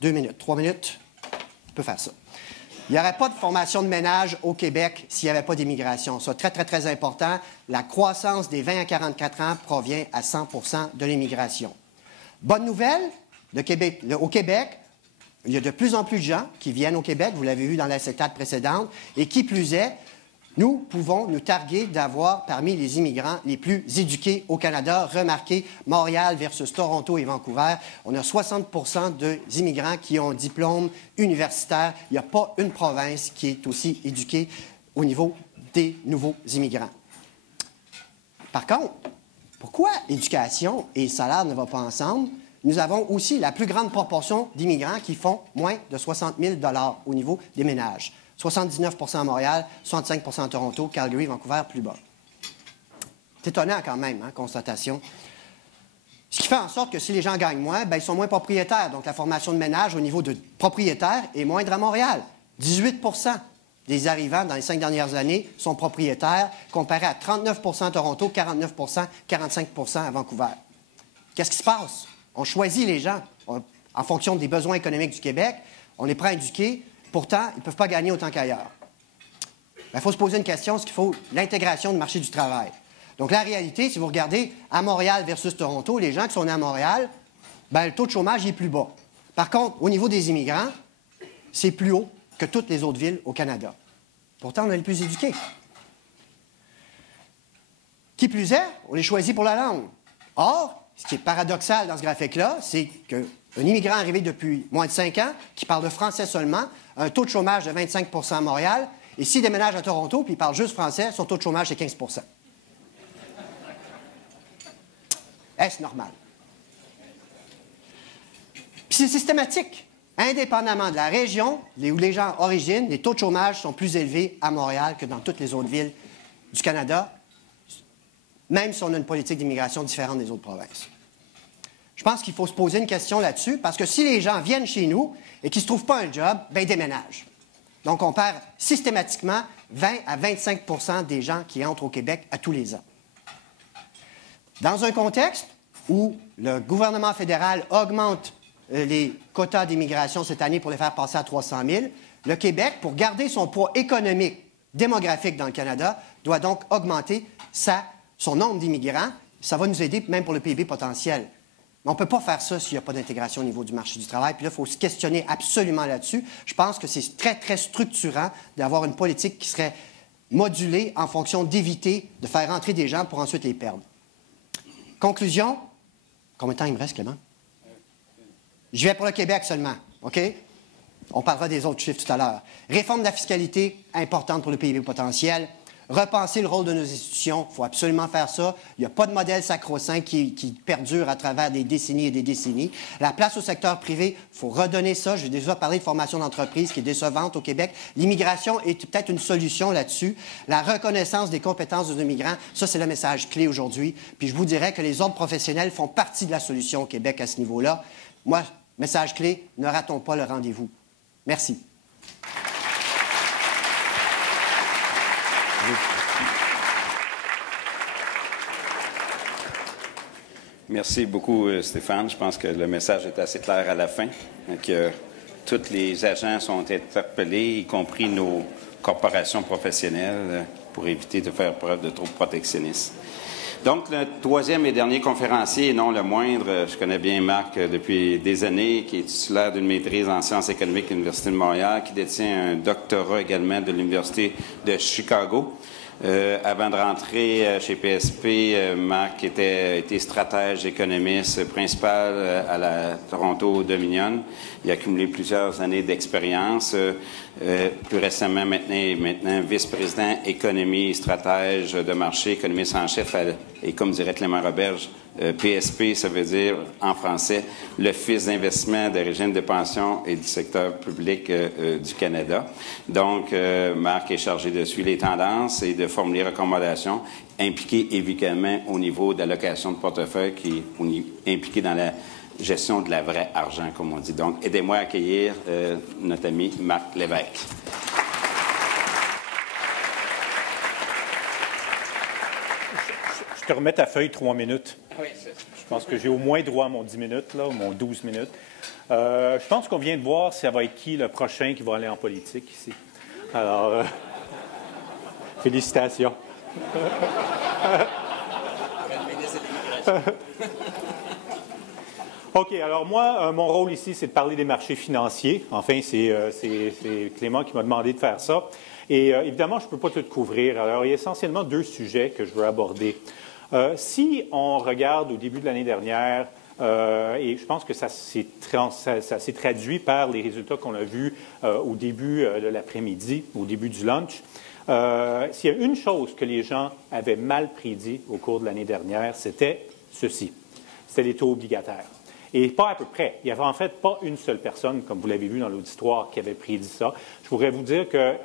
2 minutes, 3 minutes, on peut faire ça. Il n'y aurait pas de formation de ménage au Québec s'il n'y avait pas d'immigration. C'est très, très, très important. La croissance des 20 à 44 ans provient à 100 % de l'immigration. Bonne nouvelle, au Québec, il y a de plus en plus de gens qui viennent au Québec, vous l'avez vu dans la CETAD précédente, et qui plus est, nous pouvons nous targuer d'avoir parmi les immigrants les plus éduqués au Canada. Remarquez, Montréal versus Toronto et Vancouver, on a 60 % d'immigrants qui ont un diplôme universitaire. Il n'y a pas une province qui est aussi éduquée au niveau des nouveaux immigrants. Par contre, pourquoi éducation et salaire ne vont pas ensemble? Nous avons aussi la plus grande proportion d'immigrants qui font moins de 60 000 $ au niveau des ménages. 79 % à Montréal, 65 % à Toronto, Calgary, Vancouver, plus bas. C'est étonnant quand même, hein, constatation. Ce qui fait en sorte que si les gens gagnent moins, bien, ils sont moins propriétaires. Donc, la formation de ménage au niveau de propriétaires est moindre à Montréal. 18 % des arrivants dans les 5 dernières années sont propriétaires, comparé à 39 % à Toronto, 49 %, 45 % à Vancouver. Qu'est-ce qui se passe? On choisit les gens en fonction des besoins économiques du Québec. On les prend éduqués. Pourtant, ils ne peuvent pas gagner autant qu'ailleurs. Il faut se poser une question, est-ce qu'il faut l'intégration du marché du travail? Donc, la réalité, si vous regardez à Montréal versus Toronto, les gens qui sont nés à Montréal, bien, le taux de chômage est plus bas. Par contre, au niveau des immigrants, c'est plus haut que toutes les autres villes au Canada. Pourtant, on est les plus éduqués. Qui plus est, on les choisit pour la langue. Or, ce qui est paradoxal dans ce graphique-là, c'est qu'un immigrant arrivé depuis moins de 5 ans, qui parle le français seulement, a un taux de chômage de 25 % à Montréal, et s'il déménage à Toronto puis il parle juste français, son taux de chômage, c'est 15 %. Est-ce normal? Puis c'est systématique. Indépendamment de la région où les gens originent, les taux de chômage sont plus élevés à Montréal que dans toutes les autres villes du Canada, même si on a une politique d'immigration différente des autres provinces. Je pense qu'il faut se poser une question là-dessus, parce que si les gens viennent chez nous et qu'ils ne se trouvent pas un job, bien, ils déménagent. Donc, on perd systématiquement 20 à 25 des gens qui entrent au Québec à tous les ans. Dans un contexte où le gouvernement fédéral augmente les quotas d'immigration cette année pour les faire passer à 300 000, le Québec, pour garder son poids économique, démographique dans le Canada, doit donc augmenter son nombre d'immigrants. Ça va nous aider même pour le PIB potentiel. Mais on ne peut pas faire ça s'il n'y a pas d'intégration au niveau du marché du travail. Puis là, il faut se questionner absolument là-dessus. Je pense que c'est très, très structurant d'avoir une politique qui serait modulée en fonction d'éviter de faire entrer des gens pour ensuite les perdre. Conclusion. Combien de temps il me reste, Clément? Je vais pour le Québec seulement, OK? On parlera des autres chiffres tout à l'heure. Réforme de la fiscalité, importante pour le PIB potentiel. Repenser le rôle de nos institutions, il faut absolument faire ça. Il n'y a pas de modèle sacro-saint qui perdure à travers des décennies et des décennies. La place au secteur privé, il faut redonner ça. J'ai déjà parlé de formation d'entreprise qui est décevante au Québec. L'immigration est peut-être une solution là-dessus. La reconnaissance des compétences de nos migrants, ça, c'est le message clé aujourd'hui. Puis je vous dirais que les ordres professionnels font partie de la solution au Québec à ce niveau-là. Moi, message clé, ne ratons pas le rendez-vous. Merci. Merci beaucoup, Stéphane. Je pense que le message est assez clair à la fin, que tous les agents sont interpellés, y compris nos corporations professionnelles, pour éviter de faire preuve de trop protectionnisme. Donc, le troisième et dernier conférencier, et non le moindre, je connais bien Marc depuis des années, qui est titulaire d'une maîtrise en sciences économiques à l'Université de Montréal, qui détient un doctorat également de l'Université de Chicago. Avant de rentrer chez PSP, Marc était stratège économiste principal à la Toronto Dominion. Il a accumulé plusieurs années d'expérience. Plus récemment, maintenant vice-président économie et stratège de marché, économiste en chef, et comme dirait Clément Roberge, PSP, ça veut dire, en français, l'Office d'investissement des régimes de pension et du secteur public du Canada. Donc, Marc est chargé de suivre les tendances et de formuler recommandations, impliqué évidemment au niveau d'allocation de portefeuille, qui est impliqué dans la gestion de la vraie argent, comme on dit. Donc, aidez-moi à accueillir notre ami Marc Lévesque. Je te remets ta feuille 3 minutes. Oui, je pense que j'ai au moins droit à mon 10 minutes, là, ou mon 12 minutes. Je pense qu'on vient de voir ça va être qui le prochain qui va aller en politique ici. Alors, félicitations. OK, alors moi, mon rôle ici, c'est de parler des marchés financiers. Enfin, c'est Clément qui m'a demandé de faire ça. Et évidemment, je ne peux pas tout couvrir. Alors, il y a essentiellement 2 sujets que je veux aborder. Si on regarde au début de l'année dernière, et je pense que ça s'est traduit par les résultats qu'on a vus au début de l'après-midi, au début du lunch, s'il y a une chose que les gens avaient mal prédit au cours de l'année dernière, c'était ceci. C'était les taux obligataires. Et pas à peu près. Il n'y avait en fait pas une seule personne, comme vous l'avez vu dans l'auditoire, qui avait prédit ça. Je pourrais vous dire qu'il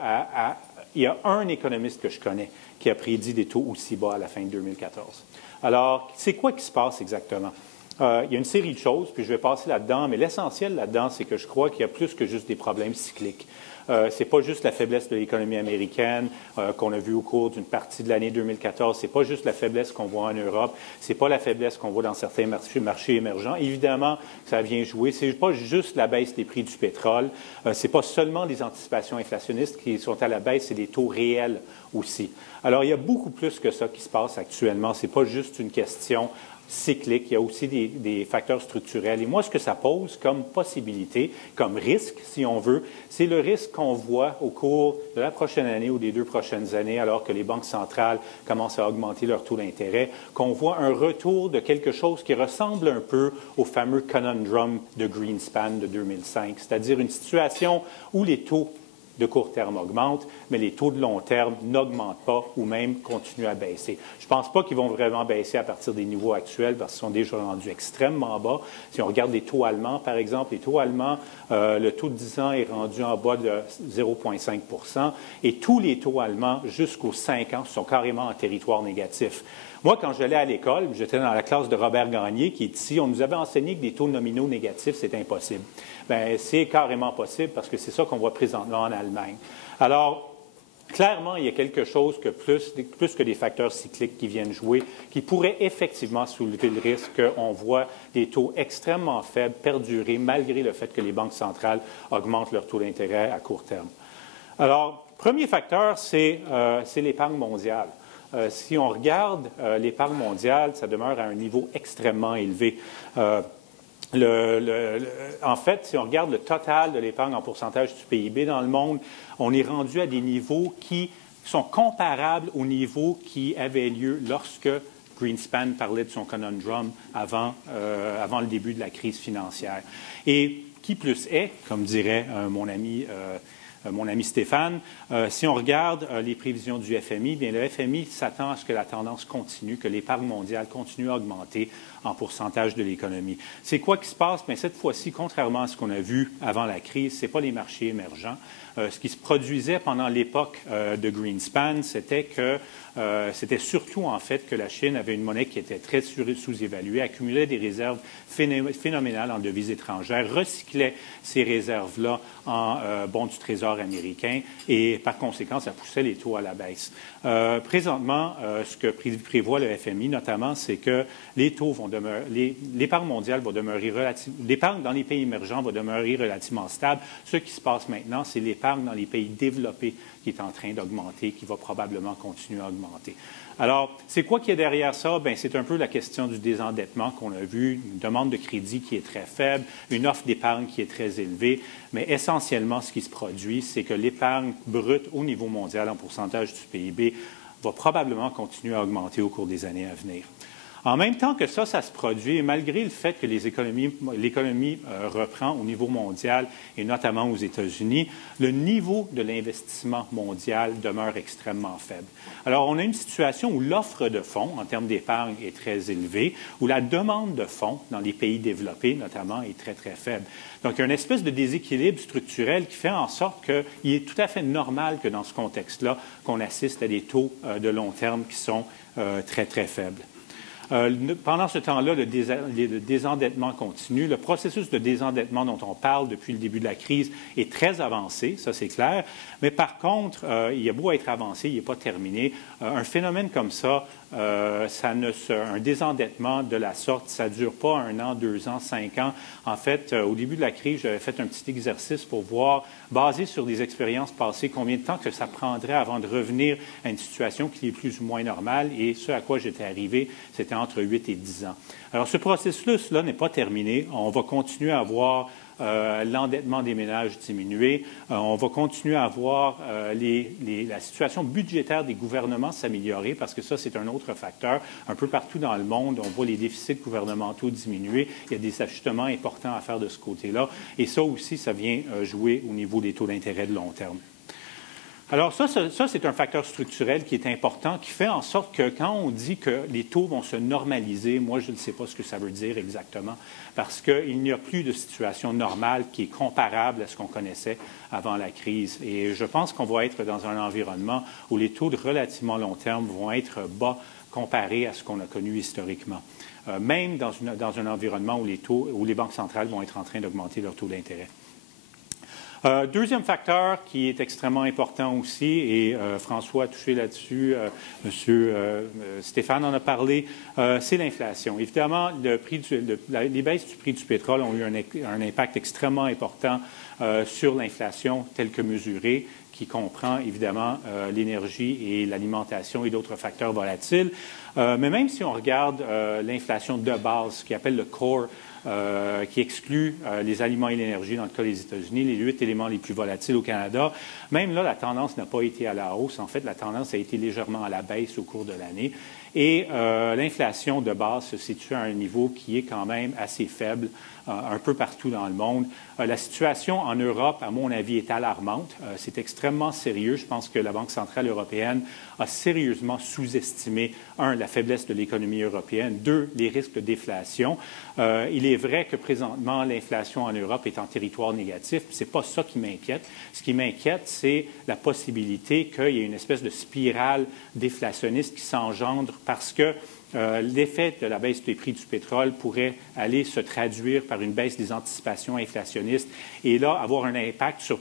y a un économiste que je connais qui a prédit des taux aussi bas à la fin de 2014. Alors, c'est quoi qui se passe exactement? Il y a une série de choses, puis je vais passer là-dedans, mais l'essentiel là-dedans, c'est que je crois qu'il y a plus que juste des problèmes cycliques. Ce n'est pas juste la faiblesse de l'économie américaine qu'on a vue au cours d'une partie de l'année 2014. Ce n'est pas juste la faiblesse qu'on voit en Europe. Ce n'est pas la faiblesse qu'on voit dans certains marchés émergents. Évidemment, ça vient jouer. Ce n'est pas juste la baisse des prix du pétrole. Ce n'est pas seulement les anticipations inflationnistes qui sont à la baisse, c'est des taux réels aussi. Alors, il y a beaucoup plus que ça qui se passe actuellement. Ce n'est pas juste une question cyclique, il y a aussi des facteurs structurels. Et moi, ce que ça pose comme possibilité, comme risque, si on veut, c'est le risque qu'on voit au cours de la prochaine année ou des 2 prochaines années, alors que les banques centrales commencent à augmenter leur taux d'intérêt, qu'on voit un retour de quelque chose qui ressemble un peu au fameux conundrum de Greenspan de 2005, c'est-à-dire une situation où les taux de court terme augmentent, mais les taux de long terme n'augmentent pas ou même continuent à baisser. Je ne pense pas qu'ils vont vraiment baisser à partir des niveaux actuels parce qu'ils sont déjà rendus extrêmement bas. Si on regarde les taux allemands, par exemple, les taux allemands, le taux de 10 ans est rendu en bas de 0,5 % et tous les taux allemands jusqu'aux 5 ans sont carrément en territoire négatif. Moi, quand j'allais à l'école, j'étais dans la classe de Robert Gagné, qui est ici, on nous avait enseigné que des taux nominaux négatifs, c'est impossible. Bien, c'est carrément possible parce que c'est ça qu'on voit présentement en Allemagne. Alors, clairement, il y a quelque chose que plus que des facteurs cycliques qui viennent jouer, qui pourraient effectivement soulever le risque qu'on voit des taux extrêmement faibles perdurer malgré le fait que les banques centrales augmentent leur taux d'intérêt à court terme. Alors, premier facteur, c'est l'épargne mondiale. Si on regarde l'épargne mondiale, ça demeure à un niveau extrêmement élevé. En fait, si on regarde le total de l'épargne en pourcentage du PIB dans le monde, on est rendu à des niveaux qui sont comparables aux niveaux qui avaient lieu lorsque Greenspan parlait de son conundrum avant le début de la crise financière. Et qui plus est, comme dirait mon ami Stéphane, si on regarde les prévisions du FMI, bien le FMI s'attend à ce que la tendance continue, que l'épargne mondiale continue à augmenter en pourcentage de l'économie. C'est quoi qui se passe? Bien, cette fois-ci, contrairement à ce qu'on a vu avant la crise, ce n'est pas les marchés émergents. Ce qui se produisait pendant l'époque de Greenspan, c'était surtout en fait que la Chine avait une monnaie qui était très sous-évaluée, accumulait des réserves phénoménales en devises étrangères, recyclait ces réserves-là en bons du Trésor américain et par conséquent, ça poussait les taux à la baisse. Présentement, ce que prévoit le FMI notamment, c'est que les taux vont demeurer, l'épargne mondiale va demeurer l'épargne dans les pays émergents va demeurer relativement stable. Ce qui se passe maintenant, c'est l'épargne dans les pays développés qui est en train d'augmenter, qui va probablement continuer à augmenter. Alors, c'est quoi qui est derrière ça? Bien, c'est un peu la question du désendettement qu'on a vu, une demande de crédit qui est très faible, une offre d'épargne qui est très élevée, mais essentiellement, ce qui se produit, c'est que l'épargne brute au niveau mondial en pourcentage du PIB va probablement continuer à augmenter au cours des années à venir. En même temps que ça se produit, et malgré le fait que l'économie reprend au niveau mondial et notamment aux États-Unis, le niveau de l'investissement mondial demeure extrêmement faible. Alors, on a une situation où l'offre de fonds, en termes d'épargne, est très élevée, où la demande de fonds dans les pays développés, notamment, est très, très faible. Donc, il y a une espèce de déséquilibre structurel qui fait en sorte qu'il est tout à fait normal que dans ce contexte-là, qu'on assiste à des taux de long terme qui sont très, très faibles. Pendant ce temps-là, le désendettement continue. Le processus de désendettement dont on parle depuis le début de la crise est très avancé, ça c'est clair. Mais par contre, il a beau être avancé, il n'est pas terminé. Un phénomène comme ça, un désendettement de la sorte, ça ne dure pas 1 an, 2 ans, 5 ans. En fait, au début de la crise, j'avais fait un petit exercice pour voir, basé sur des expériences passées, combien de temps que ça prendrait avant de revenir à une situation qui est plus ou moins normale. Et ce à quoi j'étais arrivé, c'était entre 8 et 10 ans. Alors, ce processus-là n'est pas terminé. On va continuer à voir l'endettement des ménages diminuer. On va continuer à voir la situation budgétaire des gouvernements s'améliorer parce que ça, c'est un autre facteur. Un peu partout dans le monde, on voit les déficits gouvernementaux diminuer. Il y a des ajustements importants à faire de ce côté-là. Et ça aussi, ça vient jouer au niveau des taux d'intérêt de long terme. Alors ça, c'est un facteur structurel qui est important, qui fait en sorte que quand on dit que les taux vont se normaliser, moi, je ne sais pas ce que ça veut dire exactement, parce qu'il n'y a plus de situation normale qui est comparable à ce qu'on connaissait avant la crise. Et je pense qu'on va être dans un environnement où les taux de relativement long terme vont être bas comparés à ce qu'on a connu historiquement, même dans un environnement où les banques centrales vont être en train d'augmenter leur taux d'intérêt. Deuxième facteur qui est extrêmement important aussi, et François a touché là-dessus, Stéphane en a parlé, c'est l'inflation. Évidemment, les baisses du prix du pétrole ont eu un impact extrêmement important sur l'inflation telle que mesurée, qui comprend évidemment l'énergie et l'alimentation et d'autres facteurs volatiles. Mais même si on regarde l'inflation de base, ce qu'on appelle le core, qui exclut les aliments et l'énergie, dans le cas des États-Unis, les 8 éléments les plus volatiles au Canada. Même là, la tendance n'a pas été à la hausse. En fait, la tendance a été légèrement à la baisse au cours de l'année. Et l'inflation de base se situe à un niveau qui est quand même assez faible. un peu partout dans le monde. La situation en Europe, à mon avis, est alarmante. C'est extrêmement sérieux. Je pense que la Banque centrale européenne a sérieusement sous-estimé, un, la faiblesse de l'économie européenne, deux, les risques de déflation. Il est vrai que présentement, l'inflation en Europe est en territoire négatif. Ce n'est pas ça qui m'inquiète. Ce qui m'inquiète, c'est la possibilité qu'il y ait une espèce de spirale déflationniste qui s'engendre parce que l'effet de la baisse des prix du pétrole pourrait aller se traduire par une baisse des anticipations inflationnistes et là avoir un impact sur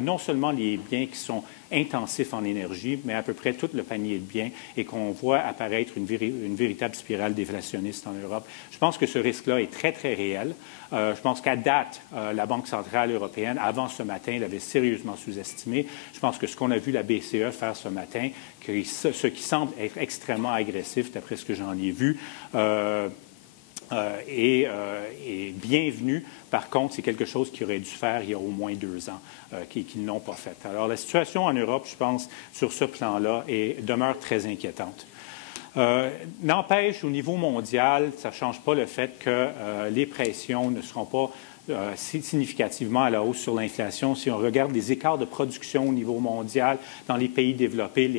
non seulement les biens qui sont intensifs en énergie, mais à peu près tout le panier de biens et qu'on voit apparaître une véritable spirale déflationniste en Europe. Je pense que ce risque-là est très, très réel. Je pense qu'à date, la Banque centrale européenne, avant ce matin, l'avait sérieusement sous-estimé. Je pense que ce qu'on a vu la BCE faire ce matin, ce qui semble être extrêmement agressif, d'après ce que j'en ai vu, est bienvenu. Par contre, c'est quelque chose qu'ils auraient dû faire il y a au moins 2 ans, qu'ils n'ont pas fait. Alors, la situation en Europe, je pense, sur ce plan-là, demeure très inquiétante. N'empêche, au niveau mondial, ça ne change pas le fait que les pressions ne seront pas significativement à la hausse sur l'inflation. Si on regarde les écarts de production au niveau mondial, dans les pays développés,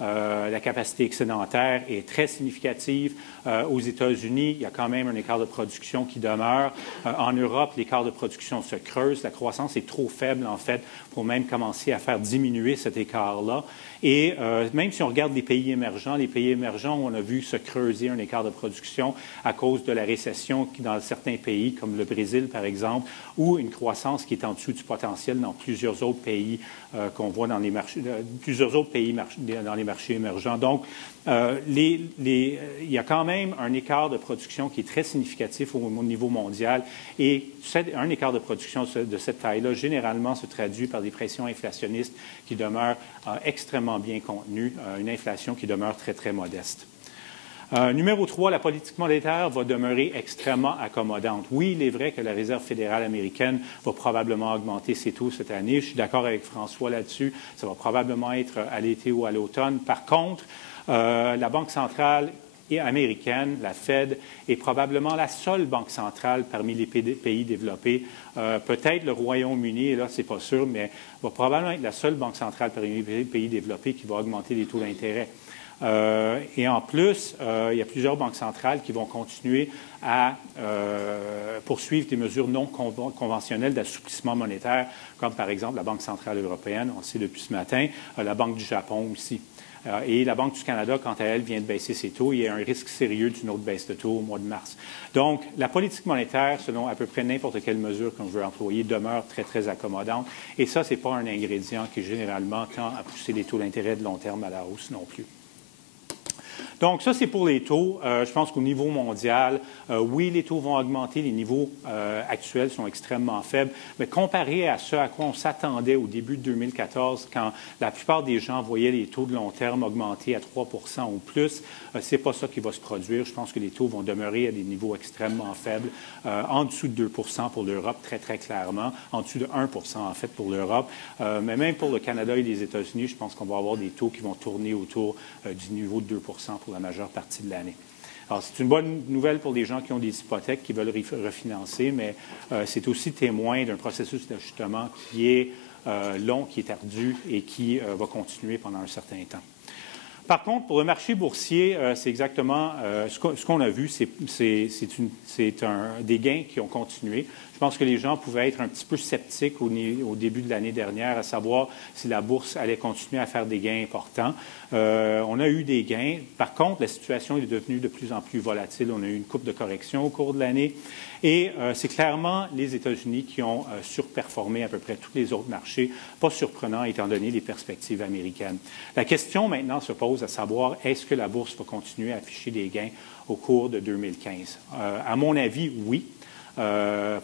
la capacité excédentaire est très significative. Aux États-Unis, il y a quand même un écart de production qui demeure. En Europe, l'écart de production se creuse. La croissance est trop faible, en fait, pour même commencer à faire diminuer cet écart-là. Et même si on regarde les pays émergents, on a vu se creuser un écart de production à cause de la récession dans certains pays, comme le Brésil, par exemple, ou une croissance qui est en dessous du potentiel dans plusieurs autres pays qu'on voit dans les marchés, dans les marchés émergents. Donc, il y a quand même un écart de production qui est très significatif au niveau mondial et un écart de production de cette taille-là, généralement, se traduit par des pressions inflationnistes qui demeurent extrêmement bien contenues, une inflation qui demeure très, très modeste. Numéro 3, la politique monétaire va demeurer extrêmement accommodante. Oui, il est vrai que la Réserve fédérale américaine va probablement augmenter ses taux cette année. Je suis d'accord avec François là-dessus. Ça va probablement être à l'été ou à l'automne. Par contre, la Banque centrale américaine, la Fed, est probablement la seule banque centrale parmi les pays développés. Peut-être le Royaume-Uni, et là, c'est pas sûr, mais va probablement être la seule banque centrale parmi les pays développés qui va augmenter les taux d'intérêt. Et en plus, il y a plusieurs banques centrales qui vont continuer à poursuivre des mesures non conventionnelles d'assouplissement monétaire, comme par exemple la Banque centrale européenne, on le sait depuis ce matin, la Banque du Japon aussi. Et la Banque du Canada, quant à elle, vient de baisser ses taux. Il y a un risque sérieux d'une autre baisse de taux au mois de mars. Donc, la politique monétaire, selon à peu près n'importe quelle mesure qu'on veut employer, demeure très, très accommodante. Et ça, ce n'est pas un ingrédient qui, généralement, tend à pousser les taux d'intérêt de long terme à la hausse non plus. Donc, ça, c'est pour les taux. Je pense qu'au niveau mondial, oui, les taux vont augmenter. Les niveaux actuels sont extrêmement faibles. Mais comparé à ce à quoi on s'attendait au début de 2014, quand la plupart des gens voyaient les taux de long terme augmenter à 3 % ou plus, ce n'est pas ça qui va se produire. Je pense que les taux vont demeurer à des niveaux extrêmement faibles, en dessous de 2 % pour l'Europe, très, très clairement, en dessous de 1 % en fait pour l'Europe. Mais même pour le Canada et les États-Unis, je pense qu'on va avoir des taux qui vont tourner autour du niveau de 2 % pour la majeure partie de l'année. Alors, c'est une bonne nouvelle pour les gens qui ont des hypothèques, qui veulent refinancer, mais c'est aussi témoin d'un processus d'ajustement qui est long, qui est ardu et qui va continuer pendant un certain temps. Par contre, pour le marché boursier, c'est exactement ce qu'on a vu, c'est des gains qui ont continué. Je pense que les gens pouvaient être un petit peu sceptiques au début de l'année dernière, à savoir si la bourse allait continuer à faire des gains importants. On a eu des gains. Par contre, la situation est devenue de plus en plus volatile. On a eu une coupe de correction au cours de l'année. Et c'est clairement les États-Unis qui ont surperformé à peu près tous les autres marchés. Pas surprenant étant donné les perspectives américaines. La question maintenant se pose à savoir, est-ce que la bourse va continuer à afficher des gains au cours de 2015? À mon avis, oui.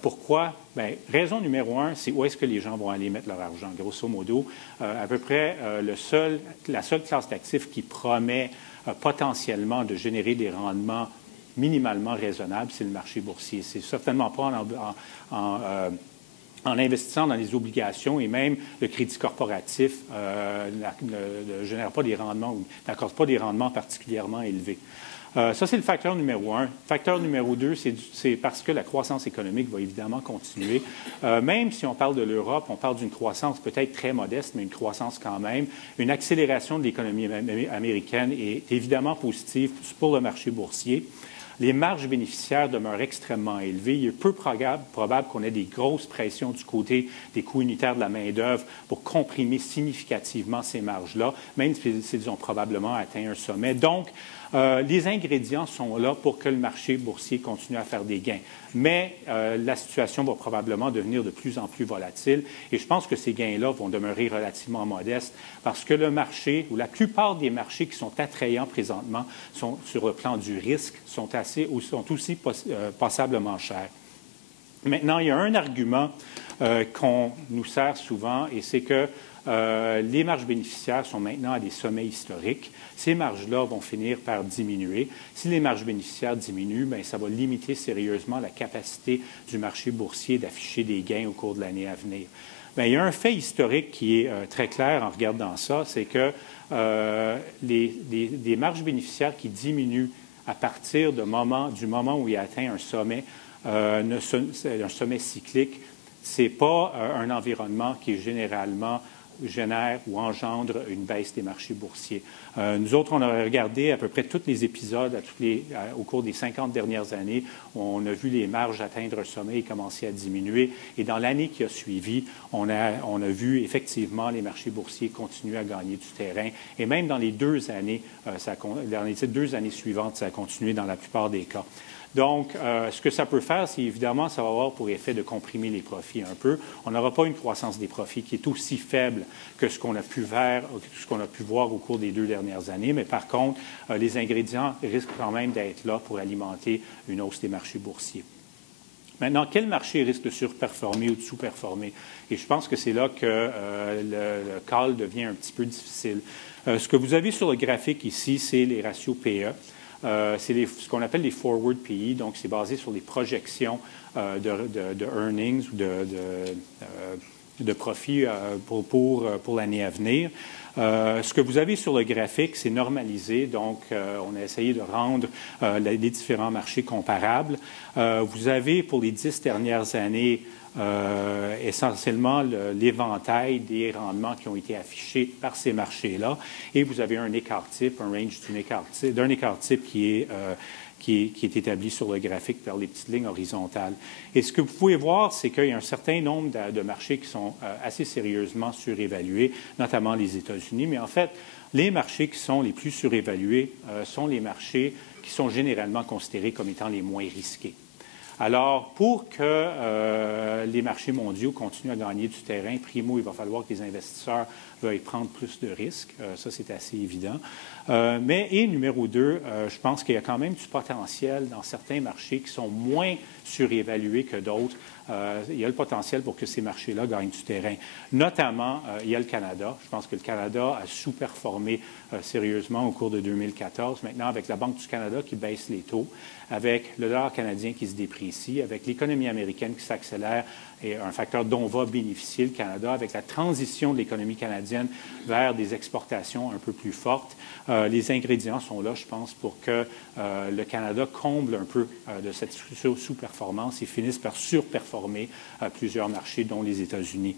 Pourquoi? Bien, raison numéro 1, c'est où est-ce que les gens vont aller mettre leur argent. Grosso modo, à peu près la seule classe d'actifs qui promet potentiellement de générer des rendements minimalement raisonnables, c'est le marché boursier. C'est certainement pas en investissant dans les obligations et même le crédit corporatif ne génère pas des rendements ou n'accorde pas des rendements particulièrement élevés. Ça, c'est le facteur numéro 1. Facteur numéro 2, c'est parce que la croissance économique va évidemment continuer. Même si on parle de l'Europe, on parle d'une croissance peut-être très modeste, mais une croissance quand même. Une accélération de l'économie américaine est évidemment positive pour le marché boursier. Les marges bénéficiaires demeurent extrêmement élevées. Il est peu probable qu'on ait des grosses pressions du côté des coûts unitaires de la main-d'œuvre pour comprimer significativement ces marges-là, même s'ils ont probablement atteint un sommet. Donc, les ingrédients sont là pour que le marché boursier continue à faire des gains. Mais la situation va probablement devenir de plus en plus volatile et je pense que ces gains-là vont demeurer relativement modestes parce que le marché, ou la plupart des marchés qui sont attrayants présentement sur le plan du risque, sont aussi passablement chers. Maintenant, il y a un argument qu'on nous sert souvent et c'est que les marges bénéficiaires sont maintenant à des sommets historiques. Ces marges-là vont finir par diminuer. Si les marges bénéficiaires diminuent, bien, ça va limiter sérieusement la capacité du marché boursier d'afficher des gains au cours de l'année à venir. Bien, il y a un fait historique qui est très clair en regardant ça, c'est que les marges bénéficiaires qui diminuent à partir du moment où il atteint un sommet, un sommet cyclique, ce n'est pas un environnement qui généralement génère ou engendre une baisse des marchés boursiers. Nous autres, on a regardé à peu près tous les épisodes au cours des 50 dernières années. On a vu les marges atteindre un sommet et commencer à diminuer. Et dans l'année qui a suivi, on a vu effectivement les marchés boursiers continuer à gagner du terrain. Et même dans les 2 années, dans les 2 années suivantes, ça a continué dans la plupart des cas. Donc, ce que ça peut faire, c'est évidemment, ça va avoir pour effet de comprimer les profits un peu. On n'aura pas une croissance des profits qui est aussi faible que ce qu'on a pu voir au cours des 2 dernières années. Mais par contre, les ingrédients risquent quand même d'être là pour alimenter une hausse des marchés boursiers. Maintenant, quel marché risque de surperformer ou de sous-performer? Et je pense que c'est là que le call devient un petit peu difficile. Ce que vous avez sur le graphique ici, c'est les ratios PE. C'est ce qu'on appelle les forward PE, donc c'est basé sur les projections de earnings ou de profit pour l'année à venir. Ce que vous avez sur le graphique, c'est normalisé, donc on a essayé de rendre les différents marchés comparables. Vous avez pour les 10 dernières années essentiellement l'éventail des rendements qui ont été affichés par ces marchés-là. Et vous avez un écart type, un range d'un écart type qui est établi sur le graphique par les petites lignes horizontales. Et ce que vous pouvez voir, c'est qu'il y a un certain nombre de marchés qui sont assez sérieusement surévalués, notamment les États-Unis. Mais en fait, les marchés qui sont les plus surévalués sont les marchés qui sont généralement considérés comme étant les moins risqués. Alors, pour que les marchés mondiaux continuent à gagner du terrain, primo, il va falloir que les investisseurs veuillent prendre plus de risques. Ça, c'est assez évident. Et numéro 2, je pense qu'il y a quand même du potentiel dans certains marchés qui sont moins surévalués que d'autres. Il y a le potentiel pour que ces marchés-là gagnent du terrain. Notamment, il y a le Canada. Je pense que le Canada a sous-performé sérieusement au cours de 2014. Maintenant, avec la Banque du Canada qui baisse les taux, avec le dollar canadien qui se déprécie, avec l'économie américaine qui s'accélère, et un facteur dont va bénéficier le Canada, avec la transition de l'économie canadienne vers des exportations un peu plus fortes. Les ingrédients sont là, je pense, pour que le Canada comble un peu de cette sous-performance et finisse par surperformer plusieurs marchés, dont les États-Unis.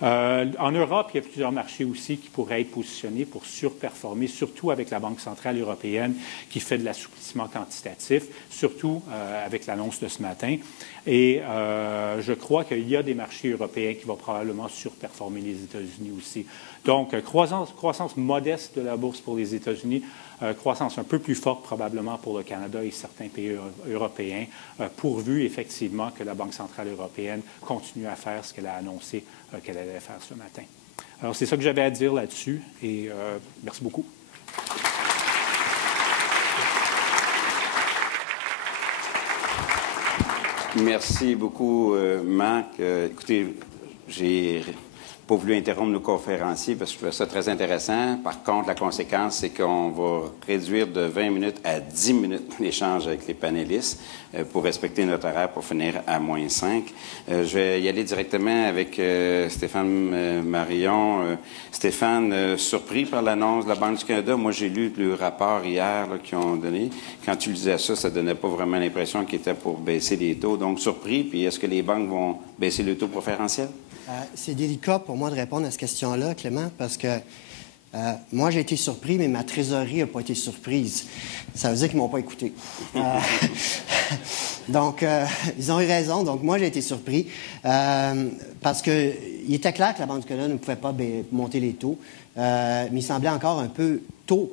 En Europe, il y a plusieurs marchés aussi qui pourraient être positionnés pour surperformer, surtout avec la Banque centrale européenne qui fait de l'assouplissement quantitatif, surtout avec l'annonce de ce matin. Et je crois qu'il y a des marchés européens qui vont probablement surperformer les États-Unis aussi. Donc, croissance modeste de la bourse pour les États-Unis, croissance un peu plus forte probablement pour le Canada et certains pays européens, pourvu effectivement que la Banque centrale européenne continue à faire ce qu'elle a annoncé qu'elle allait faire ce matin. Alors, c'est ça que j'avais à dire là-dessus et merci beaucoup. Merci beaucoup, Marc. Écoutez, j'ai pas voulu interrompre nos conférenciers parce que je trouvais ça très intéressant. Par contre, la conséquence, c'est qu'on va réduire de 20 minutes à 10 minutes l'échange avec les panélistes pour respecter notre horaire pour finir à -5. Je vais y aller directement avec Stéphane Marion. Stéphane, surpris par l'annonce de la Banque du Canada? Moi, j'ai lu le rapport hier qu'ils ont donné. Quand tu lisais ça, ça ne donnait pas vraiment l'impression qu'ils étaient pour baisser les taux. Donc, surpris. Puis, est-ce que les banques vont baisser le taux préférentiel? C'est délicat pour moi de répondre à cette question-là, Clément, parce que moi, j'ai été surpris, mais ma trésorerie n'a pas été surprise. Ça veut dire qu'ils ne m'ont pas écouté. Donc, ils ont eu raison. Donc, moi, j'ai été surpris parce qu'il était clair que la Banque du Canada ne pouvait pas monter les taux, mais il semblait encore un peu tôt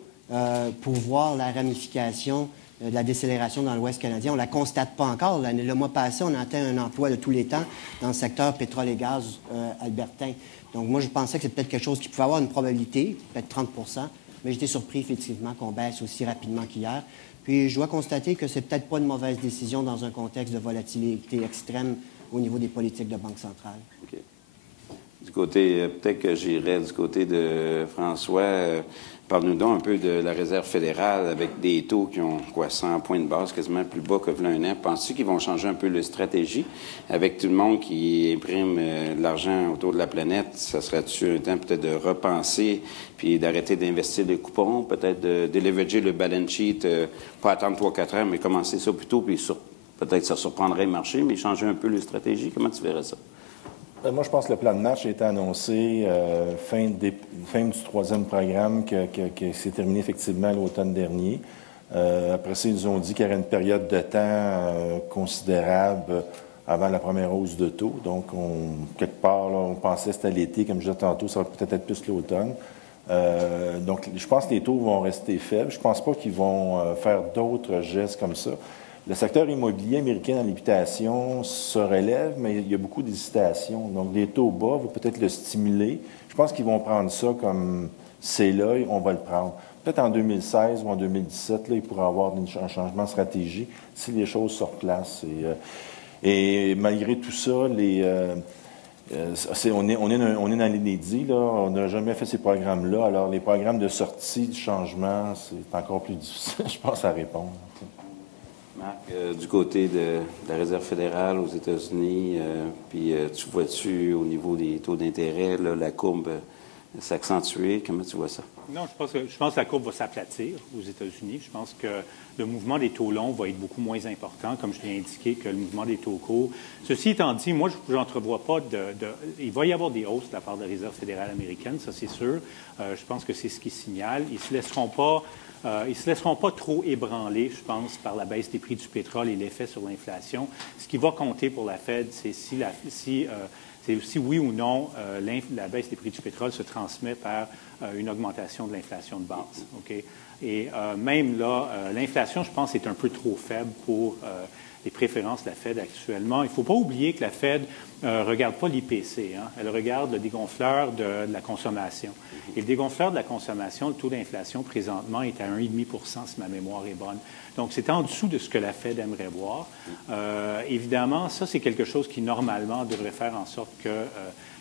pour voir la ramification de la décélération dans l'Ouest canadien. On ne la constate pas encore. Le mois passé, on a atteint un emploi de tous les temps dans le secteur pétrole et gaz albertain. Donc, moi, je pensais que c'est peut-être quelque chose qui pouvait avoir une probabilité, peut-être 30 %, mais j'étais surpris, effectivement, qu'on baisse aussi rapidement qu'hier. Puis, je dois constater que c'est peut-être pas une mauvaise décision dans un contexte de volatilité extrême au niveau des politiques de banque centrale. OK. Du côté, peut-être que j'irais du côté de François. Parle-nous donc un peu de la Réserve fédérale avec des taux qui ont, 100 points de base, quasiment plus bas que un an. Penses-tu qu'ils vont changer un peu leur stratégie avec tout le monde qui imprime de l'argent autour de la planète? Ça serait-tu un temps peut-être de repenser puis d'arrêter d'investir les coupons, peut-être de leverager le balance sheet, pas attendre 3-4 ans, mais commencer ça plus tôt, puis peut-être ça surprendrait le marché, mais changer un peu leur stratégie? Comment tu verrais ça? Moi, je pense que le plan de match a été annoncé fin du troisième programme qui s'est terminé effectivement l'automne dernier. Après ça, ils nous ont dit qu'il y aurait une période de temps considérable avant la première hausse de taux. Donc, quelque part, là, on pensait que c'était l'été. Comme je disais tantôt, ça va peut-être être plus l'automne. Donc, je pense que les taux vont rester faibles. Je ne pense pas qu'ils vont faire d'autres gestes comme ça. Le secteur immobilier américain dans l'habitation se relève, mais il y a beaucoup d'hésitation. Donc, des taux bas vont peut-être le stimuler. Je pense qu'ils vont prendre ça comme c'est là, on va le prendre. Peut-être en 2016 ou en 2017, là, il pourrait y avoir un changement de stratégie si les choses se replacent. Et malgré tout ça, on est dans l'inédit, là. On n'a jamais fait ces programmes-là. Alors, les programmes de sortie du changement, c'est encore plus difficile, je pense, à répondre. Marc, du côté de la Réserve fédérale aux États-Unis, puis tu vois-tu au niveau des taux d'intérêt, là, la courbe s'accentuer? Comment tu vois ça? Non, je pense que la courbe va s'aplatir aux États-Unis. Je pense que le mouvement des taux longs va être beaucoup moins important, comme je l'ai indiqué, que le mouvement des taux courts. Ceci étant dit, moi, je n'entrevois pas il va y avoir des hausses de la part de la Réserve fédérale américaine, ça c'est sûr. Je pense que c'est ce qui signale. Ils ne se laisseront pas trop ébranler, je pense, par la baisse des prix du pétrole et l'effet sur l'inflation. Ce qui va compter pour la Fed, c'est si oui ou non la baisse des prix du pétrole se transmet par une augmentation de l'inflation de base. Okay? Et même là, l'inflation, je pense, est un peu trop faible pour les préférences de la Fed actuellement. Il ne faut pas oublier que la Fed ne regarde pas l'IPC. Hein? Elle regarde le dégonfleur de la consommation. Et le dégonfleur de la consommation, le taux d'inflation présentement est à 1,5 % si ma mémoire est bonne. Donc, c'est en dessous de ce que la Fed aimerait voir. Évidemment, ça, c'est quelque chose qui, normalement, devrait faire en sorte que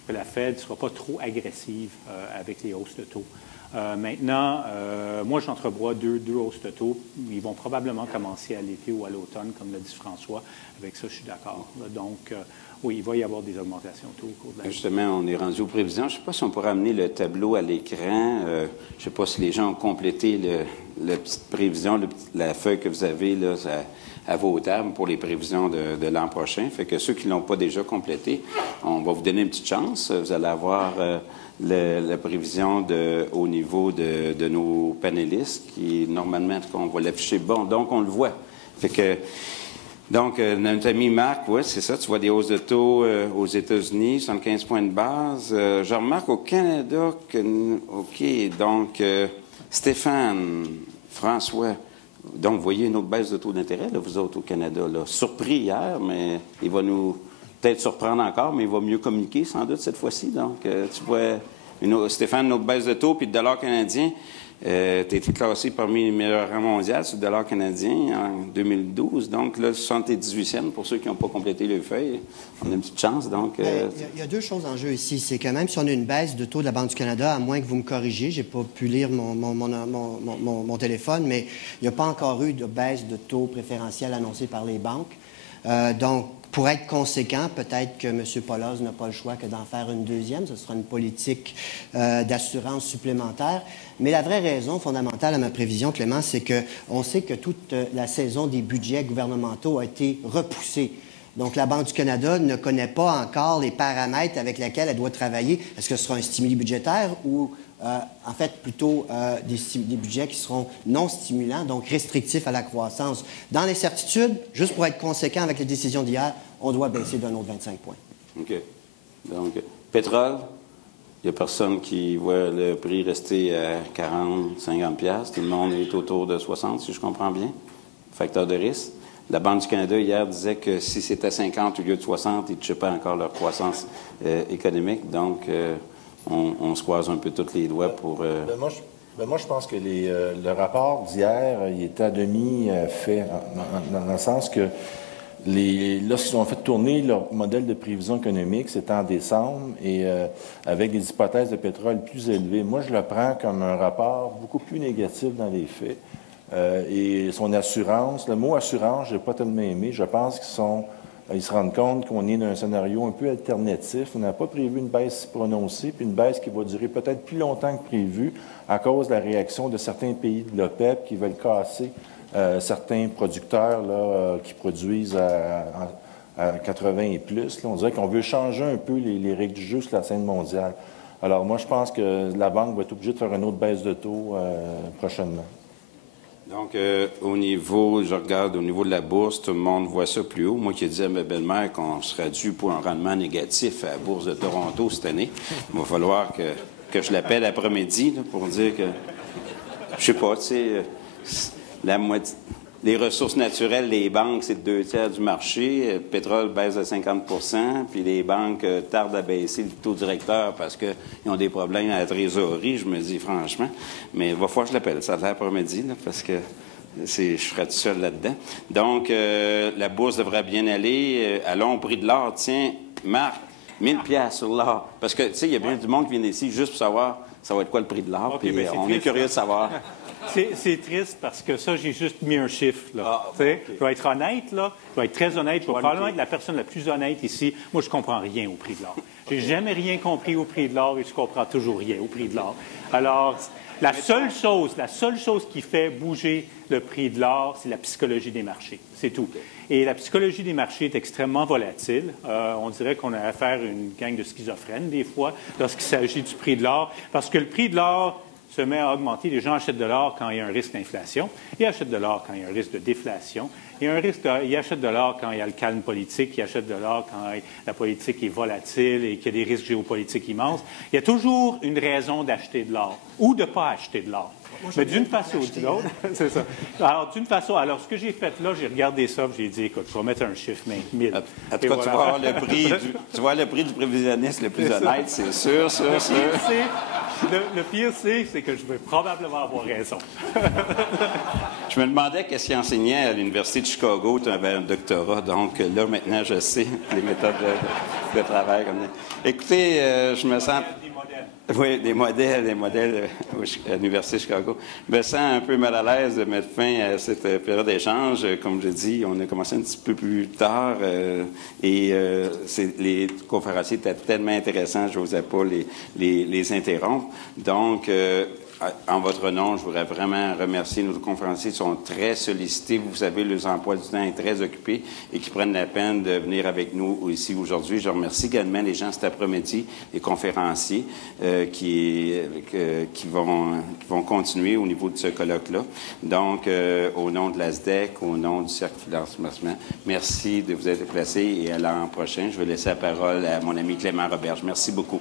la Fed ne sera pas trop agressive avec les hausses de taux. Maintenant, moi, j'entrevois deux hausses de taux. Ils vont probablement commencer à l'été ou à l'automne, comme l'a dit François. Avec ça, je suis d'accord. Donc, oui, il va y avoir des augmentations de taux au cours de l'année. Justement, on est rendu aux prévisions. Je ne sais pas si on pourrait amener le tableau à l'écran. Je ne sais pas si les gens ont complété la petite prévision, la feuille que vous avez là, à vos tables pour les prévisions de l'an prochain. Fait que ceux qui ne l'ont pas déjà complété, on va vous donner une petite chance. Vous allez avoir la prévision au niveau de nos panélistes qui, normalement, on va l'afficher. Bon, donc, on le voit. Fait que... Donc, notre ami Marc, oui, c'est ça, tu vois des hausses de taux aux États-Unis, 75 points de base. Je remarque au Canada que... OK, donc, Stéphane, François, donc, vous voyez une autre baisse de taux d'intérêt, là, vous autres, au Canada, là. Surpris hier, mais il va nous peut-être surprendre encore, mais il va mieux communiquer, sans doute, cette fois-ci. Donc, tu vois, Stéphane, une autre baisse de taux, puis le dollar canadien... Tu as été classé parmi les meilleurs rangs mondiaux sur le dollar canadien en 2012. Donc, là, 78 cents pour ceux qui n'ont pas complété le feuille. On a une petite chance. Donc, il y a deux choses en jeu ici. C'est que même si on a une baisse de taux de la Banque du Canada, à moins que vous me corrigiez, je n'ai pas pu lire mon téléphone, mais il n'y a pas encore eu de baisse de taux préférentiel annoncée par les banques. Donc, pour être conséquent, peut-être que M. Poloz n'a pas le choix que d'en faire une deuxième. Ce sera une politique d'assurance supplémentaire. Mais la vraie raison fondamentale à ma prévision, Clément, c'est qu'on sait que toute la saison des budgets gouvernementaux a été repoussée. Donc, la Banque du Canada ne connaît pas encore les paramètres avec lesquels elle doit travailler. Est-ce que ce sera un stimuli budgétaire ou, en fait, plutôt des budgets qui seront non stimulants, donc restrictifs à la croissance? Dans l'incertitude, juste pour être conséquent avec les décisions d'hier, on doit baisser d'un autre 25 points. OK. Donc, pétrole, il n'y a personne qui voit le prix rester à 40, 50 $. Tout le monde est autour de 60, si je comprends bien. Facteur de risque. La Banque du Canada, hier, disait que si c'était 50 au lieu de 60, ils ne touchaient pas encore leur croissance économique. Donc, on se croise un peu tous les doigts pour... Moi, je pense que le rapport d'hier, il était à demi fait, dans le sens que lorsqu'ils ont fait tourner leur modèle de prévision économique, c'était en décembre, et avec des hypothèses de pétrole plus élevées. Moi, je le prends comme un rapport beaucoup plus négatif dans les faits. Et son assurance, le mot assurance, je n'ai pas tellement aimé. Je pense qu'ils se rendent compte qu'on est dans un scénario un peu alternatif. On n'a pas prévu une baisse si prononcée, puis une baisse qui va durer peut-être plus longtemps que prévu à cause de la réaction de certains pays de l'OPEP qui veulent casser certains producteurs là, qui produisent à 80 et plus. Là, on dirait qu'on veut changer un peu les règles du jeu sur la scène mondiale. Alors moi, je pense que la Banque va être obligée de faire une autre baisse de taux prochainement. Donc, au niveau, je regarde au niveau de la bourse, tout le monde voit ça plus haut. Moi qui disais à ma belle-mère qu'on serait dû pour un rendement négatif à la bourse de Toronto cette année, il va falloir que je l'appelle après-midi pour dire que, je sais pas, tu sais, la moitié... Les ressources naturelles, les banques, c'est 2/3 du marché. Le pétrole baisse de 50 %, puis les banques tardent à baisser le taux directeur parce qu'ils ont des problèmes à la trésorerie, je me dis franchement. Mais il va falloir que je l'appelle, ça l'après-midi, parce que je serai tout seul là-dedans. Donc, la bourse devrait bien aller. Allons au prix de l'or. Tiens, Marc, 1000 $ sur l'or. Parce que, tu sais, il y a bien du monde qui vient ici juste pour savoir ça va être quoi le prix de l'or, okay, puis on est curieux de savoir. C'est triste parce que ça, j'ai juste mis un chiffre. Là. Okay. Je vais être honnête, là. Je vais être très honnête. Je vais probablement être la personne la plus honnête ici. Moi, je ne comprends rien au prix de l'or. J'ai jamais rien compris au prix de l'or et je ne comprends toujours rien au prix de l'or. Alors, la seule chose qui fait bouger le prix de l'or, c'est la psychologie des marchés. C'est tout. Et la psychologie des marchés est extrêmement volatile. On dirait qu'on a affaire à une gang de schizophrènes, des fois, lorsqu'il s'agit du prix de l'or. Parce que le prix de l'or se met à augmenter. Les gens achètent de l'or quand il y a un risque d'inflation. Ils achètent de l'or quand il y a un risque de déflation. Ils achètent de l'or quand il y a le calme politique. Ils achètent de l'or quand la politique est volatile et qu'il y a des risques géopolitiques immenses. Il y a toujours une raison d'acheter de l'or ou de ne pas acheter de l'or. Mais d'une façon ou d'une autre, c'est ça. Alors, ce que j'ai fait là, j'ai regardé ça, j'ai dit, écoute, je vais mettre un chiffre, mais 1000. En tout cas, tu vas avoir tu vois le prix du prévisionniste le plus honnête, c'est sûr, sûr. Le pire, c'est que je vais probablement avoir raison. Je me demandais qu'est-ce qu'il enseignait à l'Université de Chicago. Tu avais un doctorat, donc là, maintenant, je sais les méthodes de travail. Écoutez, je me sens... Oui, des modèles à l'Université de Chicago. Je me sens un peu mal à l'aise de mettre fin à cette période d'échange. Comme je dis, on a commencé un petit peu plus tard et les conférenciers étaient tellement intéressants, je n'osais pas les interrompre. Donc, en votre nom, je voudrais vraiment remercier nos conférenciers qui sont très sollicités. Vous savez, leur emploi du temps est très occupé et qui prennent la peine de venir avec nous ici aujourd'hui. Je remercie également les gens cet après-midi, les conférenciers qui vont continuer au niveau de ce colloque-là. Donc, au nom de la SDEC, au nom du Cercle Financement, merci de vous être déplacés et à l'an prochain. Je vais laisser la parole à mon ami Clément Roberge. Merci beaucoup.